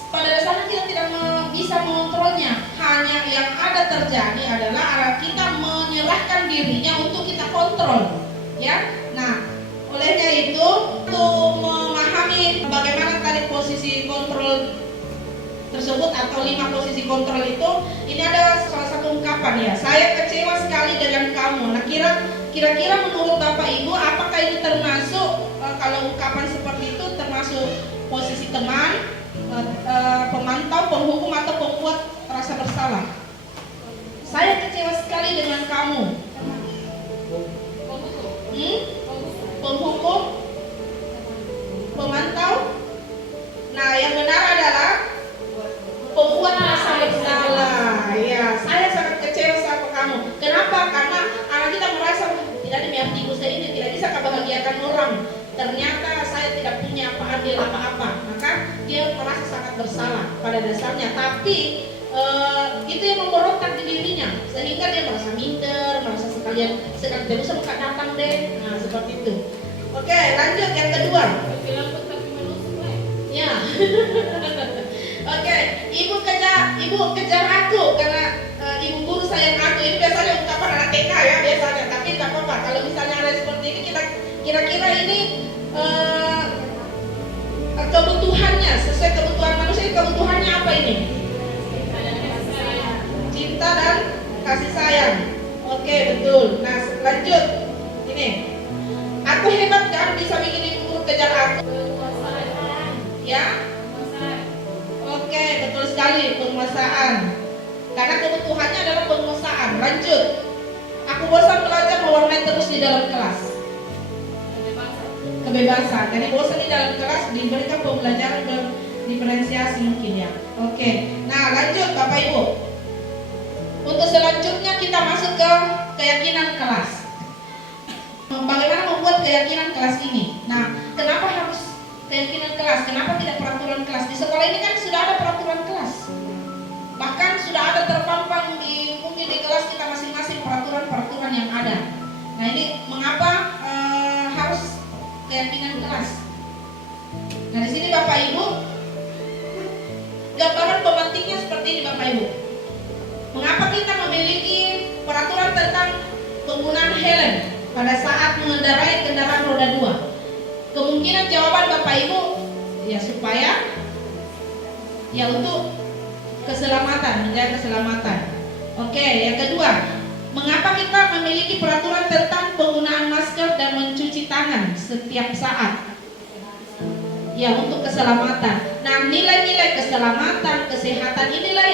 pada dasarnya kita tidak bisa mengontrolnya. Hanya yang ada terjadi adalah kita menyerahkan dirinya untuk kita kontrol, ya. Nah, olehnya itu untuk memahami bagaimana tadi posisi kontrol tersebut atau 5 posisi kontrol itu, ini ada salah satu ungkapan ya. Saya kecewa sekali dengan kamu. Nah, kira-kira menurut Bapak Ibu apakah ini termasuk kalau ungkapan seperti itu posisi teman, pemantau, penghukum atau pembuat rasa bersalah. Saya kecewa sekali dengan kamu. Penghukum, pemantau. Nah, yang benar adalah pembuat rasa bersalah. Ya, saya sangat kecewa sama kamu. Kenapa? Karena anak kita merasa tidak demi saya ini tidak bisa kebahagiakan orang. Ternyata saya tidak punya andil apa-apa. Maka dia merasa sangat bersalah pada dasarnya. Tapi itu yang memberontak di dirinya, sehingga dia merasa minder, merasa sekali terus bukan datang deh. Nah, seperti itu. Oke, lanjut yang kedua. Ya. Oke, ibu kejar aku karena ibu guru sayang aku. Ini biasanya ungkapan anak TK ya biasanya, tapi tidak apa-apa. Kalau misalnya ada seperti ini, kita kira-kira ini kebutuhannya sesuai kebutuhan manusia. Kebutuhannya apa ini? Cinta dan kasih sayang. Oke, betul. Nah, lanjut. Ini. Aku hebat kan bisa bikin ibu guru kejar aku. Ya? Oke, betul sekali, penguasaan. Karena kebutuhannya adalah penguasaan. Lanjut. Aku bosan belajar mewarnai terus di dalam kelas. Kebebasan. Jadi bosan di dalam kelas diberikan pembelajaran diferensiasi mungkin ya. Oke. Nah, lanjut Bapak Ibu. Untuk selanjutnya kita masuk ke keyakinan kelas. Bagaimana membuat keyakinan kelas ini? Nah, kenapa harus keyakinan kelas? Kenapa tidak peraturan kelas? Di sekolah ini kan sudah ada peraturan kelas. Bahkan sudah ada terpampang mungkin di kelas kita masing-masing peraturan-peraturan yang ada. Nah, ini mengapa harus keyakinan kelas? Nah, di sini Bapak Ibu, gambaran pemantiknya seperti ini Bapak Ibu. Mengapa kita memiliki peraturan tentang penggunaan helm pada saat mengendarai kendaraan roda 2? Kemungkinan jawaban Bapak Ibu ya supaya ya untuk keselamatan, menjaga keselamatan. Oke, yang kedua, mengapa kita memiliki peraturan tentang penggunaan masker dan mencuci tangan setiap saat? Ya, untuk keselamatan. Nah, nilai-nilai keselamatan, kesehatan inilah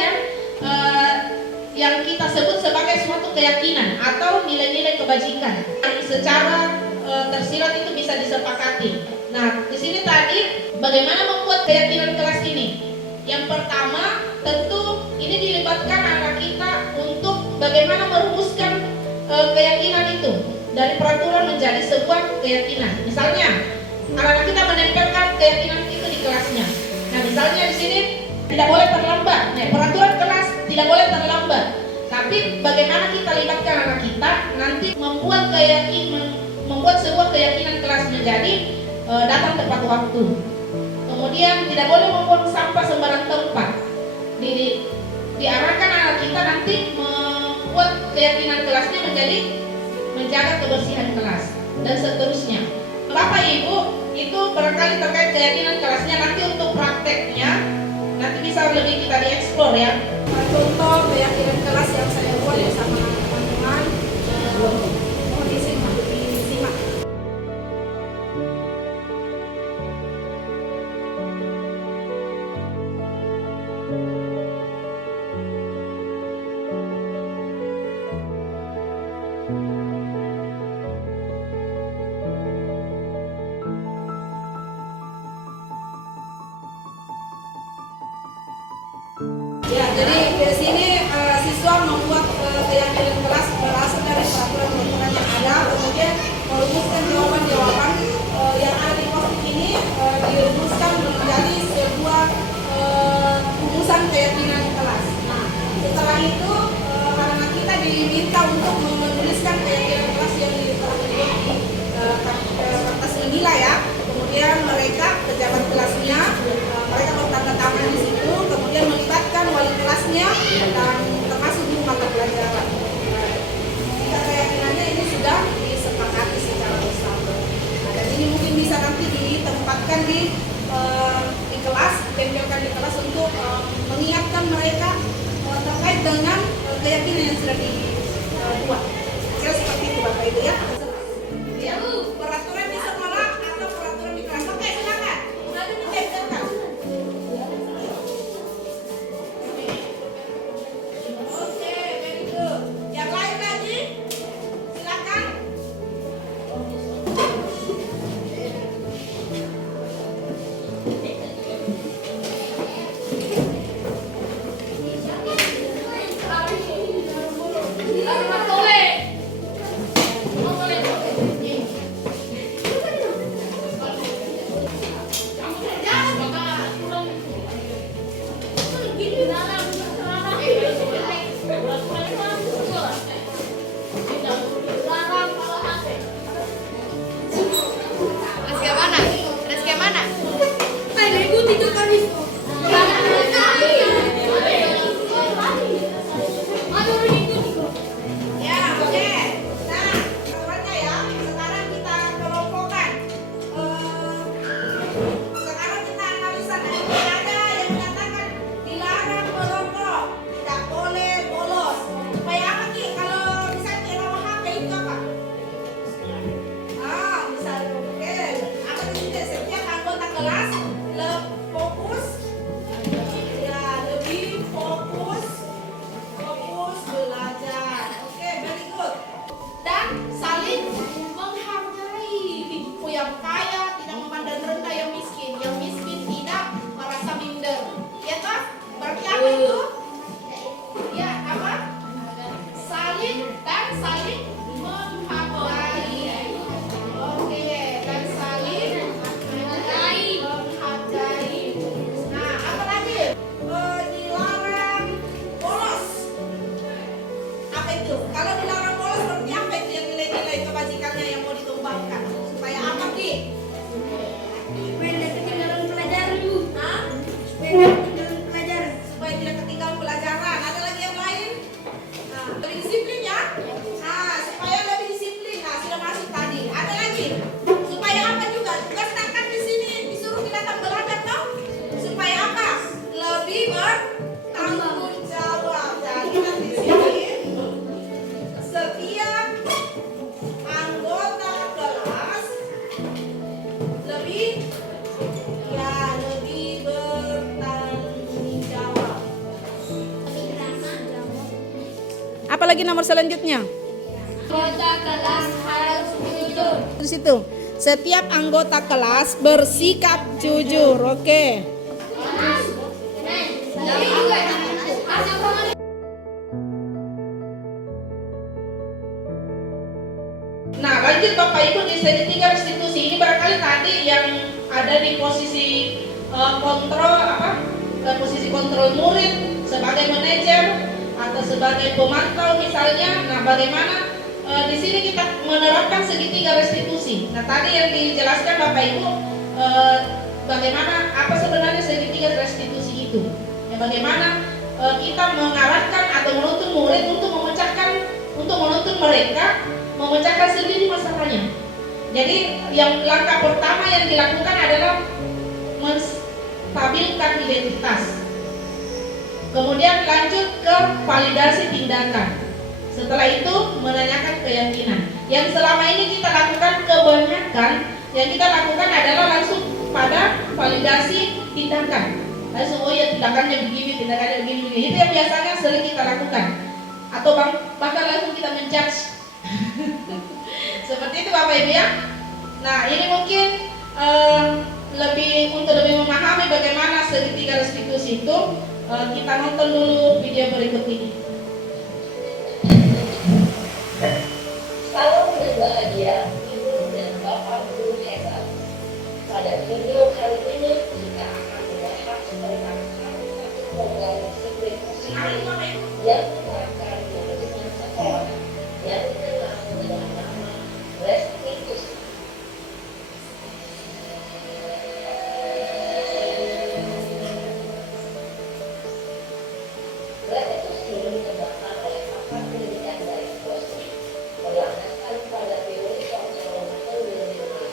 yang kita sebut sebagai suatu keyakinan atau nilai-nilai kebajikan yang secara tersirat itu bisa disepakati. Nah, di sini tadi bagaimana membuat keyakinan kelas ini? Yang pertama, tentu ini dilibatkan anak kita untuk bagaimana merumuskan keyakinan itu dari peraturan menjadi sebuah keyakinan. Misalnya, anak-anak kita menempelkan keyakinan itu di kelasnya. Nah, misalnya di sini tidak boleh terlambat. Nah, peraturan kelas tidak boleh terlambat. Tapi bagaimana kita libatkan anak kita nanti membuat sebuah keyakinan kelas menjadi datang tepat waktu. Kemudian tidak boleh membuang sampah sembarang tempat. Diarahkan anak kita nanti membuat keyakinan kelasnya menjadi menjaga kebersihan kelas dan seterusnya. Bapak Ibu itu barangkali terkait keyakinan kelasnya, nanti untuk prakteknya nanti bisa lebih kita dieksplor ya. Contoh keyakinan kelas yang saya buat bersama teman-teman. Mohon disimak. Ya, jadi di sini siswa membuat keyakinan kelas berasal dari peraturan-peraturan yang ada, kemudian merumuskan jawaban-jawaban yang ada di post ini dirumuskan menjadi sebuah rumusan keyakinan kelas. Nah, setelah itu anak-anak kita diminta untuk menuliskan keyakinan kelas yang telah dibuat di kertas menilai ya. Kemudian mereka pejabat kelasnya mereka bertanda tangan di situ, kemudian melibatkan wali kelasnya dan termasuk guru mata pelajaran. Jika keyakinannya ini sudah disepakati secara bersama. Nah, dan ini mungkin bisa nanti ditempatkan di kelas, tempelkan di kelas untuk mengingatkan mereka terkait dengan keyakinan yang sudah dibuat. Kira seperti itu Bapak Ibu ya. Ya, peraturan di sekolah atau peraturan di kelas. Oke, silakan. Sudah ditempelkan. yang kaya tidak memandang rendah yang miskin tidak merasa minder. Ya toh? Berarti apa itu? Ya, apa? Saling menghargai. Oke, dan saling menghargai. Nah, apa lagi? Dilarang bolos. Apa itu? Kalau dilarang bolos berarti apa itu yang nilai-nilai kebajikannya yang mau ditumbangkan? Supaya apa, Ki? Supaya tidak ketinggalan pelajaran, Bu. Hah? Supaya tidak ketinggalan pelajaran. Supaya tidak ketinggalan pelajaran. Ada lagi yang lain? Nah, lebih disiplin ya? Nah, supaya lebih disiplin. Nah, sudah masuk tadi. Ada lagi? Supaya apa juga? Tugas kan di sini disuruh kita datang belajar toh? Supaya apa? Lebih bertanggung jawab. Jadi di sini setiap anggota kelas lebih bertanggung jawab. Apa lagi nomor selanjutnya? Anggota kelas harus jujur. Di situ. Setiap anggota kelas bersikap jujur. Oke. Nah, lanjut Bapak Ibu di segitiga restitusi ini barangkali tadi yang ada di posisi posisi kontrol murid sebagai manajer atau sebagai pemantau misalnya. Nah, bagaimana di sini kita menerapkan segitiga restitusi. Nah, tadi yang dijelaskan Bapak Ibu bagaimana apa sebenarnya segitiga restitusi itu. Ya, bagaimana kita mengarahkan atau menuntun murid untuk menuntun mereka memecahkan sendiri masalahnya. Jadi yang langkah pertama yang dilakukan adalah menstabilkan identitas. Kemudian lanjut ke validasi tindakan. Setelah itu menanyakan keyakinan. Yang selama ini kita lakukan kebanyakan yang kita lakukan adalah langsung pada validasi tindakan. Langsung ya tindakannya begini. Itu yang biasanya sering kita lakukan. Atau bahkan langsung kita menjudge. Seperti itu Bapak Ibu ya. Nah, ini mungkin untuk lebih memahami bagaimana segitiga restitusi itu, kita nonton dulu video berikut ini. Salam berbahagia, Ibu dan Bapak guru hebat. Pada video kali ini kita akan membahas tentang salah satu program disiplin positif yang diterapkan di manajemen sekolah yang dikenal dengan nama restitusi. Restitusi dikembangkan oleh pakar pendidikan dari Boston, berlandaskan pada teori kontrol materialisme.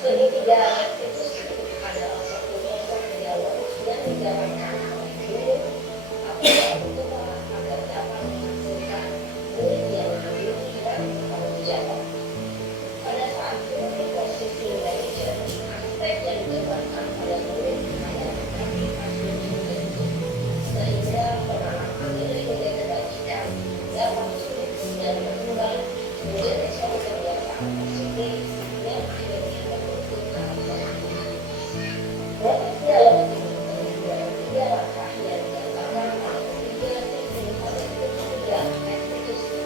Segitiga restitusi adalah satu konsep dialog yang dijalankan oleh guru atau orang tua agar dapat menghasilkan murid yang memiliki dan bertanggung jawab. Pada saat murid posisi manajer, aspek yang ditekankan pada murid adalah aplikasi murid, sehingga penanaman nilai-nilai kebajikan dapat sulit dan berkembang menjadi solusi yang sangat positif yang akhirnya membentuk karakter. Proses dialog ini terdiri dari 3 langkah yang digambarkan oleh 3 titik pada ketiga restitusi.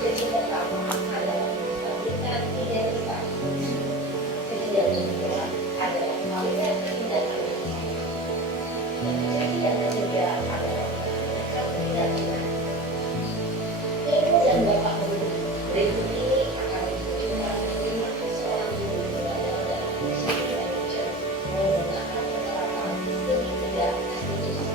Titik pertama adalah menstabilkan identitas. Titik yang kedua adalah validasi tindakan. Dan titik yang ketiga adalah menanyakan keyakinan. Ibu dan Bapak guru, berikut ini akan ditunjukkan bagaimana seorang guru belajar dalam posisi manajer menggunakan penerapan segitiga restitusi.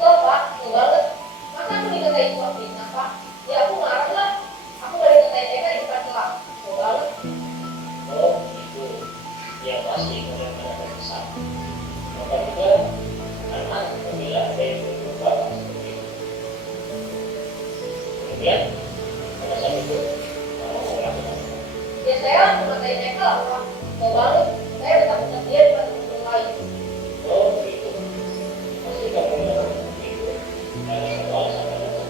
Stop Pak, nggak banget. Masa aku dikatain suap fitnah Pak? Ya aku marah lah. Aku gak dikatain TK di depan kelas. Nggak banget. Oh itu ya pasti benar-benar berkesan. Maka juga anak apabila ada yang berubah seperti itu. Kemudian pada saat itu kamu mau melakukan apa? Ya saya memakai nekel, Pak. Mau balik, saya bertanggung dia di teman lain. Oh begitu. Pasti kamu melakukan begitu karena satu alasan tertentu.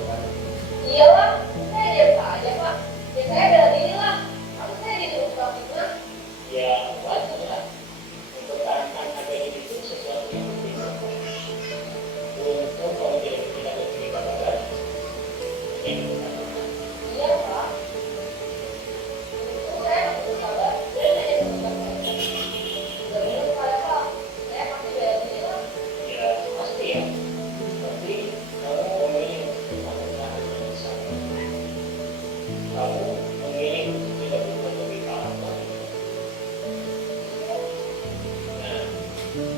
Iya Pak, saya diam saja Pak. Ya saya bela diri lah. Kalau saya dituduh Pak fitnah, Ya wajar mempertahankan harga diri itu sesuatu yang penting. Untuk kamu tidak berpikir kabar, ini iya Pak. Itu saya masih bersabar. Saya hanya bersabar saja. Lebih kepada Pak, saya pasti bela diri lah. ya pasti ya. Tapi kamu memilih untuk mempertahankan yang sama. Kamu memilih untuk tidak berbuat lebih parah lagi. Nah,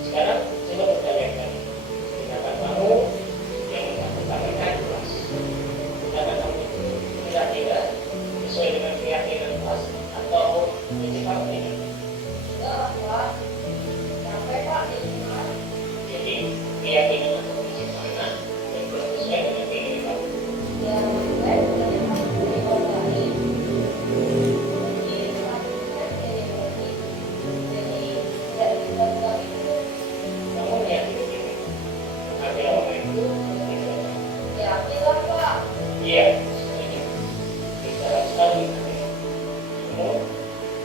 sekarang coba pertanyakan. Tindakan kamu yang mempertahankan kelas. Tindakan kamu itu tidak sesuai dengan keyakinan kelas atau prinsip kamu tidak. Enggak Pak. Sampai Pak di rumah. Jadi keyakinan atau prinsip mana yang belum sesuai dengan keinginan kamu. Ya, saya bukan yang masuk di orang lain. Jadi, Pak, saya jadi berarti. Jadi, tidak bisa itu. Kamu meyakini ini. Artinya orang itu tidak. Ya, bilang Pak. Iya, setuju. Bicara sekali. Namun,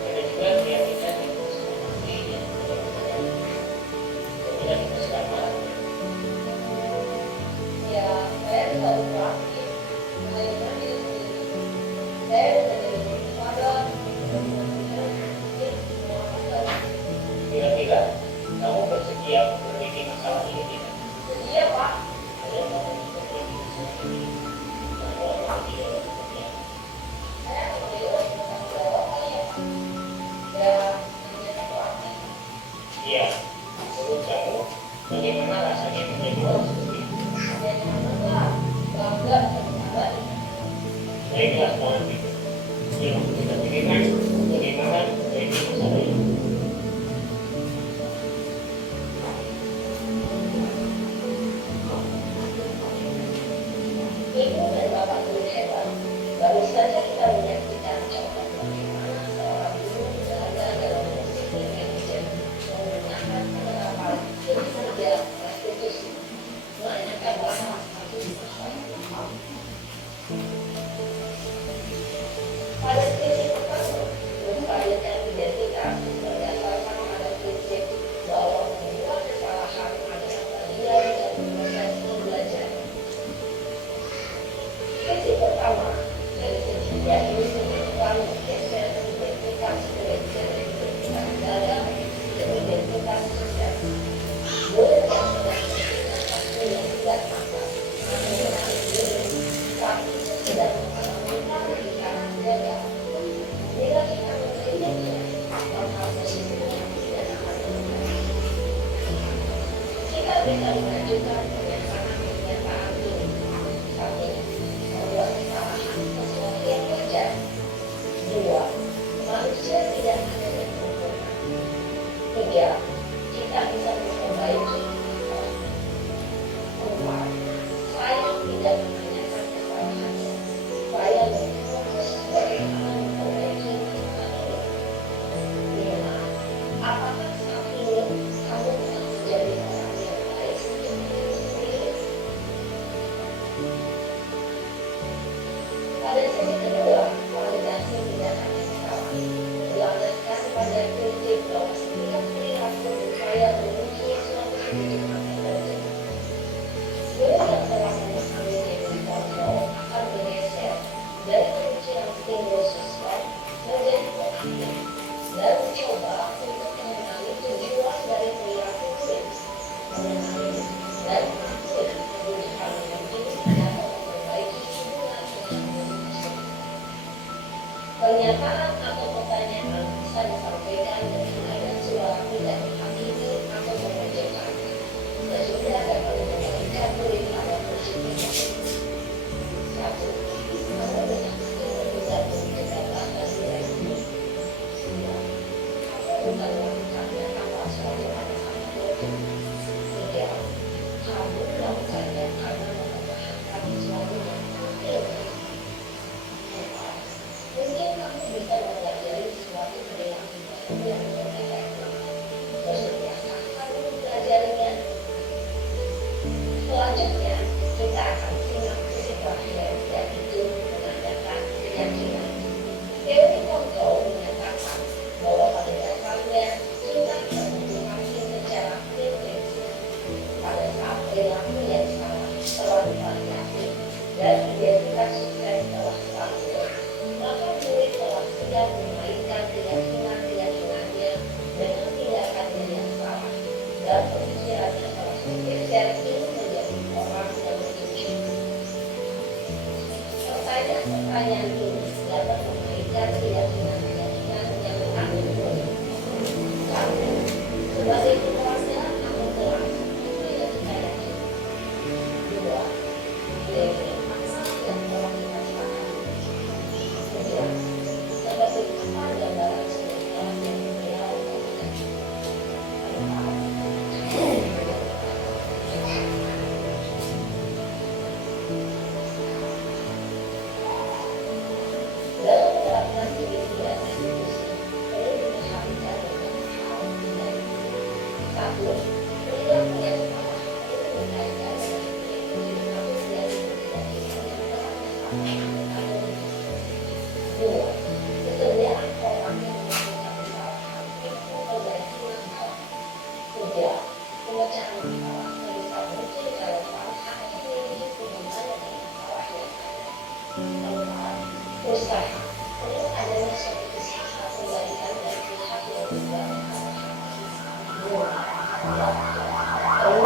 ada juga keyakinan yang seperti yang benar-benar kemudian kita sekarang. Ya, saya selalu praktis. Saya sendiri. Saya sendiri pada Kira-kira kamu bersedia memperbaiki masalah ini tidak? iya Pak. Ada yang mau memperbaiki masalah ini? Kamu akan tidak bersedia. Saya menjadi orang yang bertanggung jawab kali ya Pak. Ya, menjadi satu arti. Iya, menurut kamu bagaimana rasanya menjadi orang seperti itu? Jadi mana Pak? Bangga sebenarnya. Baiklah kalau begitu. Yuk kita pikirkan bagaimana memperbaiki masalah ini. Ibu dan bapak guru hebat. Baru saja kita menyaksikan contoh bagaimana seorang guru berada dalam posisi manajer menggunakan penerapan kinerja restitusi, menanyakan bahwa satu masyarakat. Pada sesi pertama, memperlihatkan identitas berdasarkan pada prinsip bahwa membuat kesalahan adalah bagian dari proses belajar. Sesi pertama dari segi ini menunjukkan geser identitas belajar dari identitas dalam ke identitas sosial. Boleh melakukan waktu yang tidak masak, mengenali diri, tapi sedang mengalami pernikahan gagal. Bila kita memilihnya, maka posisinya tidak akan berubah. Kita bisa mengajukan pernyataan ini. Satu, membuat kesalahan sesuatu yang wajar. Dua, manusia tidak ada yang sempurna. Tiga, kita bisa memperbaiki. Empat, saya tidak menanyakan kesalahannya. Saya lebih fokus bagaimana memperbaiki masalah ini. Lima, apakah saat ini kamu telah menjadi orang yang baik untuk diri sendiri? Pada sesi kedua, validasi tindakan yang salah dilandaskan pada prinsip bahwa setiap perilaku berupaya memenuhi suatu kebutuhan yang terjadi. Guru yang telah memahami teori kontrol akan bergeser dari pemikiran stimulus sosial menjadi kognitif dan mencoba untuk mengenali tujuan dari perilaku guru, mengenali dan mengakui kebutuhan yang ini dapat memperbaiki hubungan dengan guru tersebut. Pernyataan atau pertanyaan bisa disampaikan dengan nada suara tidak menghakimi atau memojokkan, sehingga dapat mengembalikan diri pada posisinya. Satu, kamu benar-benar bisa menunjukkan batas nilai ini. Dua, kamu bukan melakukannya tanpa suatu alasan tertentu. Tiga, kamu melakukannya karena mempertahankan sesuatu yang tampil baik. yang efektif. Bersediakah kamu mempelajarinya? Selanjutnya, kita akan simak sisi terakhir, yaitu menanyakan keyakinan. Teori kontrol menyatakan bahwa pada dasarnya kita membutuhkan secara prinsip. Pada saat perilaku yang salah terlalu variatif dan identitas sukses telah stabil, maka murid telah sedang memainkan keyakinan-keyakinannya dengan tindakannya yang salah dan pemikirannya telah bergeser ingin menjadi orang yang beruji. Pertanyaan-pertanyaan ini dapat memainkan keyakinan-keyakinan yang mengatur murid. Karena sebagai keluarga atau kelas yang kita yakin. Dua, nilai makna yang telah kita sepakati. Kemudian, seperti apa gambaran spiritual yang beliau lakukan. Dalam menerapkan diri dan institusi, perlu diperhatikan beberapa hal. Satu, perilaku yang salah itu berkaitan dengan institusi dan keyakinan yang telah disampaikan. Dua, kesediaan orang yang melakukan kesalahan untuk memperbaiki masalah. Tiga, pemecahan masalah sebisa mungkin relevan akan memiliki hubungan dengan masalah yang ada. Keempat, usaha perlu adanya suatu usaha perbaikan dari pihak yang juga bersalah. Dua, perlu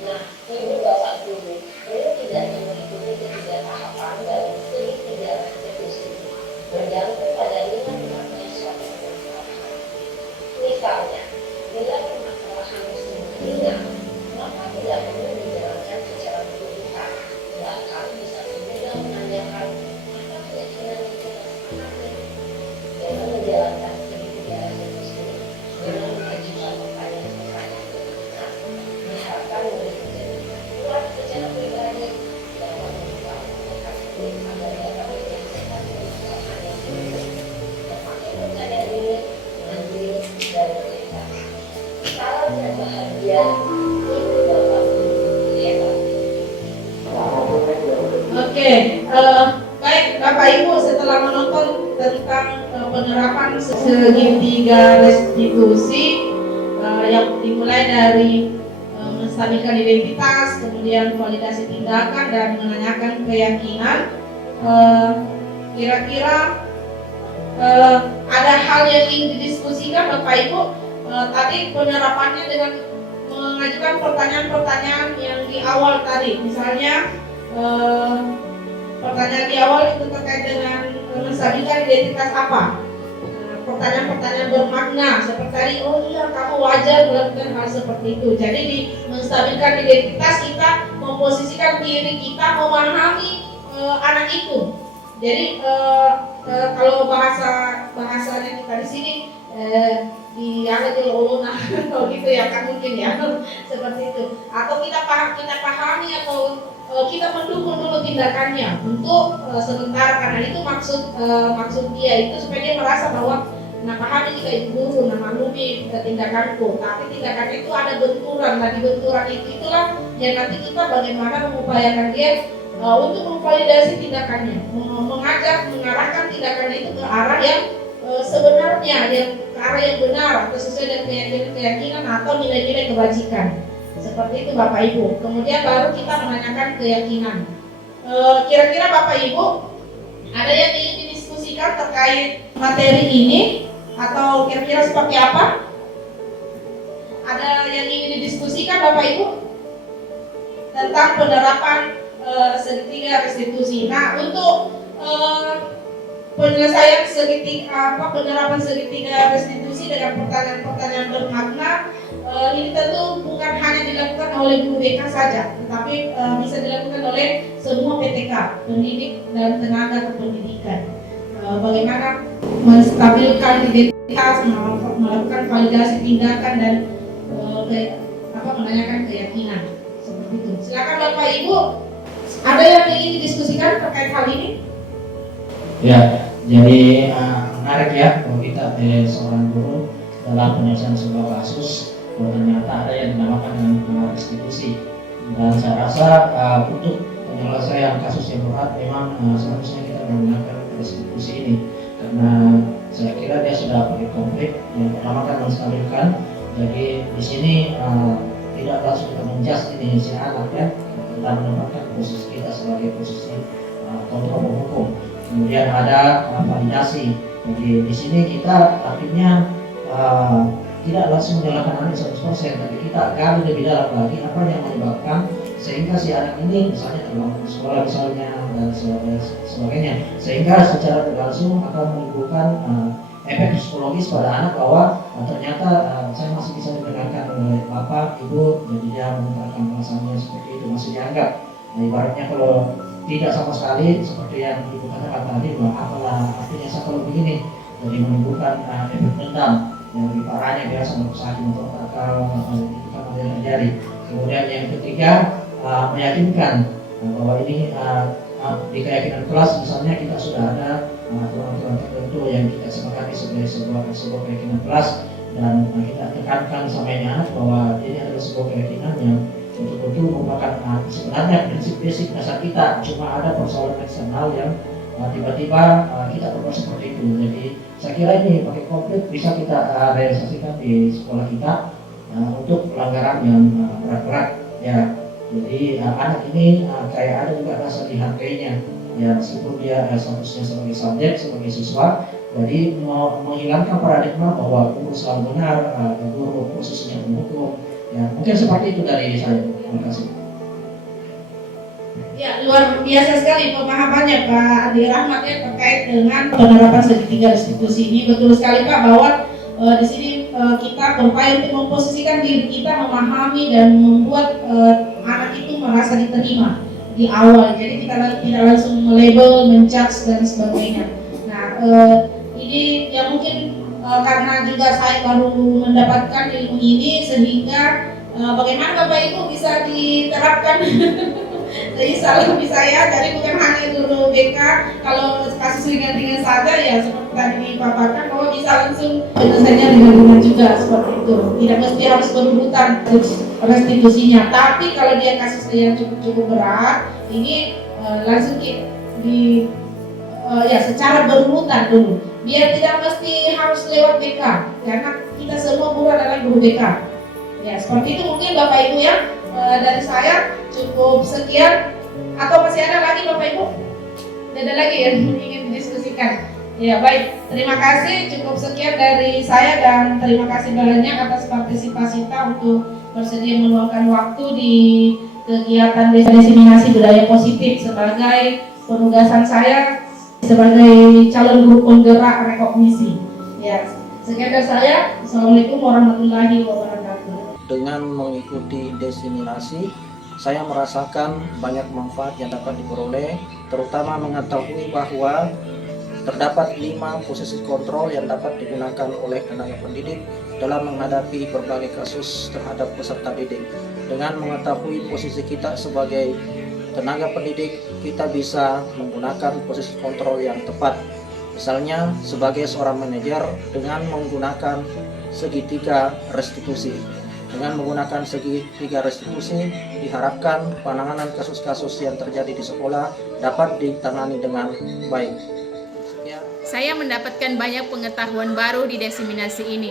Nah, ibu bapak guru perlu tidak mengikuti ketiga tahapan dalam segitiga eksekusi, bergantung pada nilai-nilainya suatu permasalahan. Misalnya, bila permasalahan tersebut ringan, maka tidak perlu dijalankan secara berlebihan, bahkan bisa segera menanyakan apa keyakinan yang kita sepakati. Dengan menjalankan segitiga eksekusi, dengan mengajukan pertanyaan-pertanyaan berikutnya, diharapkan murid menjadi kuat secara pribadi dalam mengungkapkan kesulitan dan dapat menyelesaikan permasalahan yang sulit, semakin percaya diri, mandiri, dan berdaya. Salam dan bahagia, ibu bapak hebat. Oke, baik Bapak Ibu, setelah menonton tentang penerapan segitiga restitusi yang dimulai dari menstabilkan identitas, kemudian validasi tindakan dan menanyakan keyakinan, kira-kira ada hal yang ingin didiskusikan Bapak Ibu. Tadi penerapannya dengan mengajukan pertanyaan-pertanyaan yang di awal tadi, misalnya pertanyaan di awal itu terkait dengan menstabilkan identitas apa. Pertanyaan-pertanyaan bermakna seperti tadi, oh iya kamu wajar melakukan hal seperti itu. Jadi di menstabilkan identitas kita memposisikan diri kita memahami anak itu. Jadi kalau bahasanya kita di sini dianggap uluna atau gitu ya kan mungkin ya seperti itu. Atau kita pahami atau kita mendukung dulu tindakannya untuk sementara, karena itu maksud dia itu supaya dia merasa bahwa pahami jika ibu guru maklumi tindakanku, tapi tindakannya itu ada benturan. Nah di benturan itulah yang nanti kita bagaimana mengupayakan dia untuk memvalidasi tindakannya, mengarahkan tindakannya itu ke arah yang sebenarnya, yang ke arah yang benar atau sesuai dengan keyakinan atau nilai-nilai kebajikan. Seperti itu Bapak Ibu. Kemudian baru kita menanyakan keyakinan. Kira-kira Bapak Ibu ada yang ingin didiskusikan terkait materi ini atau kira-kira seperti apa? Ada yang ingin didiskusikan Bapak Ibu tentang penerapan segitiga restitusi. Nah untuk penyelesaian penerapan segitiga restitusi dengan pertanyaan-pertanyaan bermakna. Ini tentu bukan hanya dilakukan oleh guru BK saja, tetapi bisa dilakukan oleh semua PTK, pendidik dan tenaga kependidikan. Bagaimana menstabilkan identitas, melakukan validasi tindakan dan menanyakan keyakinan seperti itu. Silakan Bapak Ibu, ada yang ingin didiskusikan terkait hal ini? Ya, jadi menarik ya kalau kita seorang guru dalam penyelesaian sebuah kasus, ternyata ada yang dinamakan dengan restitusi. Dan saya rasa untuk penyelesaian kasus yang berat memang seharusnya kita menggunakan restitusi ini, karena saya kira dia sudah pakai komplit. Yang pertama kan menstabilkan. Jadi di sini tidak langsung kita menjudge ini si anak ya, kita menempatkan posisi kita sebagai posisi kontrol hukum. Kemudian ada validasi. Jadi di sini kita artinya tidak langsung menyalahkan anak 100%, tapi kita gali lebih dalam lagi apa yang menyebabkan sehingga si anak ini misalnya terlalu sekolah misalnya dan sebagainya, sehingga secara tidak langsung akan menimbulkan efek psikologis pada anak bahwa ternyata saya masih bisa didengarkan oleh bapak, ibu, jadi dia mengungkapkan alasannya seperti itu masih dianggap. Nah, ibaratnya kalau tidak sama sekali seperti yang ibu katakan tadi, bahwa apalah artinya saya kalau begini, jadi menimbulkan efek dendam yang lebih parahnya biasa merusak motor akal itu kan ada yang terjadi. Kemudian yang ketiga meyakinkan bahwa ini di keyakinan kelas misalnya kita sudah ada aturan-aturan tertentu yang kita sepakati sebagai sebuah keyakinan kelas, dan kita tekankan sampai anak bahwa ini adalah sebuah keyakinan yang betul-betul merupakan sebenarnya prinsip basic dasar kita, cuma ada persoalan eksternal yang tiba-tiba kita berbuat seperti itu. Jadi saya kira ini pakai komplit bisa kita realisasikan di sekolah kita untuk pelanggaran yang berat-berat ya. Jadi anak ini kayak ada juga rasa dihargainya ya, meskipun dia statusnya sebagai subjek, sebagai siswa. Jadi menghilangkan paradigma bahwa guru selalu benar, guru posisinya menghukum ya. Mungkin seperti itu dari saya. Terima kasih. Ya, luar biasa sekali pemahamannya Pak Adi Rahmat ya terkait dengan penerapan segitiga restitusi ini. Betul sekali Pak bahwa di sini kita berupaya untuk memposisikan diri kita, memahami dan membuat anak itu merasa diterima di awal. Jadi kita tidak langsung melabel, menjudge dan sebagainya. Nah, ini yang mungkin karena juga saya baru mendapatkan ilmu ini sehingga bagaimana Bapak Ibu bisa diterapkan. Jadi salah lebih saya, jadi bukan hanya guru BK, kalau kasus ringan-ringan saja ya seperti tadi dipaparkan bahwa bisa langsung penyelesaiannya ringan-ringan juga seperti itu. Tidak mesti harus berurutan restitusinya, tapi kalau dia kasusnya yang cukup berat, ini langsung secara berurutan dulu. Biar tidak mesti harus lewat BK, karena kita semua guru adalah guru BK. Ya seperti itu mungkin Bapak Ibu ya. Dari saya cukup sekian, atau masih ada lagi Bapak Ibu? Tidak ada lagi yang ingin didiskusikan. Ya baik, terima kasih, cukup sekian dari saya dan terima kasih banyak atas partisipasi kita untuk bersedia meluangkan waktu di kegiatan diseminasi budaya positif sebagai penugasan saya sebagai calon guru penggerak rekognisi. Ya, sekian dari saya. Assalamualaikum warahmatullahi wabarakatuh. Dengan mengikuti diseminasi, saya merasakan banyak manfaat yang dapat diperoleh, terutama mengetahui bahwa terdapat 5 posisi kontrol yang dapat digunakan oleh tenaga pendidik dalam menghadapi berbagai kasus terhadap peserta didik. Dengan mengetahui posisi kita sebagai tenaga pendidik, kita bisa menggunakan posisi kontrol yang tepat. Misalnya, sebagai seorang manajer dengan menggunakan segitiga restitusi. Dengan menggunakan segitiga restitusi, diharapkan penanganan kasus-kasus yang terjadi di sekolah dapat ditangani dengan baik. Saya mendapatkan banyak pengetahuan baru di diseminasi ini.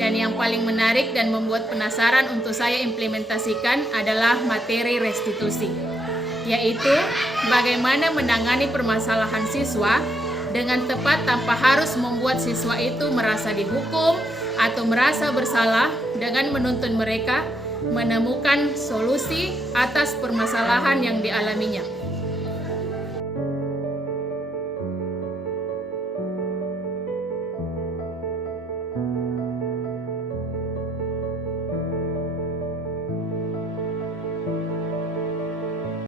Dan yang paling menarik dan membuat penasaran untuk saya implementasikan adalah materi restitusi, yaitu bagaimana menangani permasalahan siswa dengan tepat tanpa harus membuat siswa itu merasa dihukum atau merasa bersalah, dengan menuntun mereka menemukan solusi atas permasalahan yang dialaminya.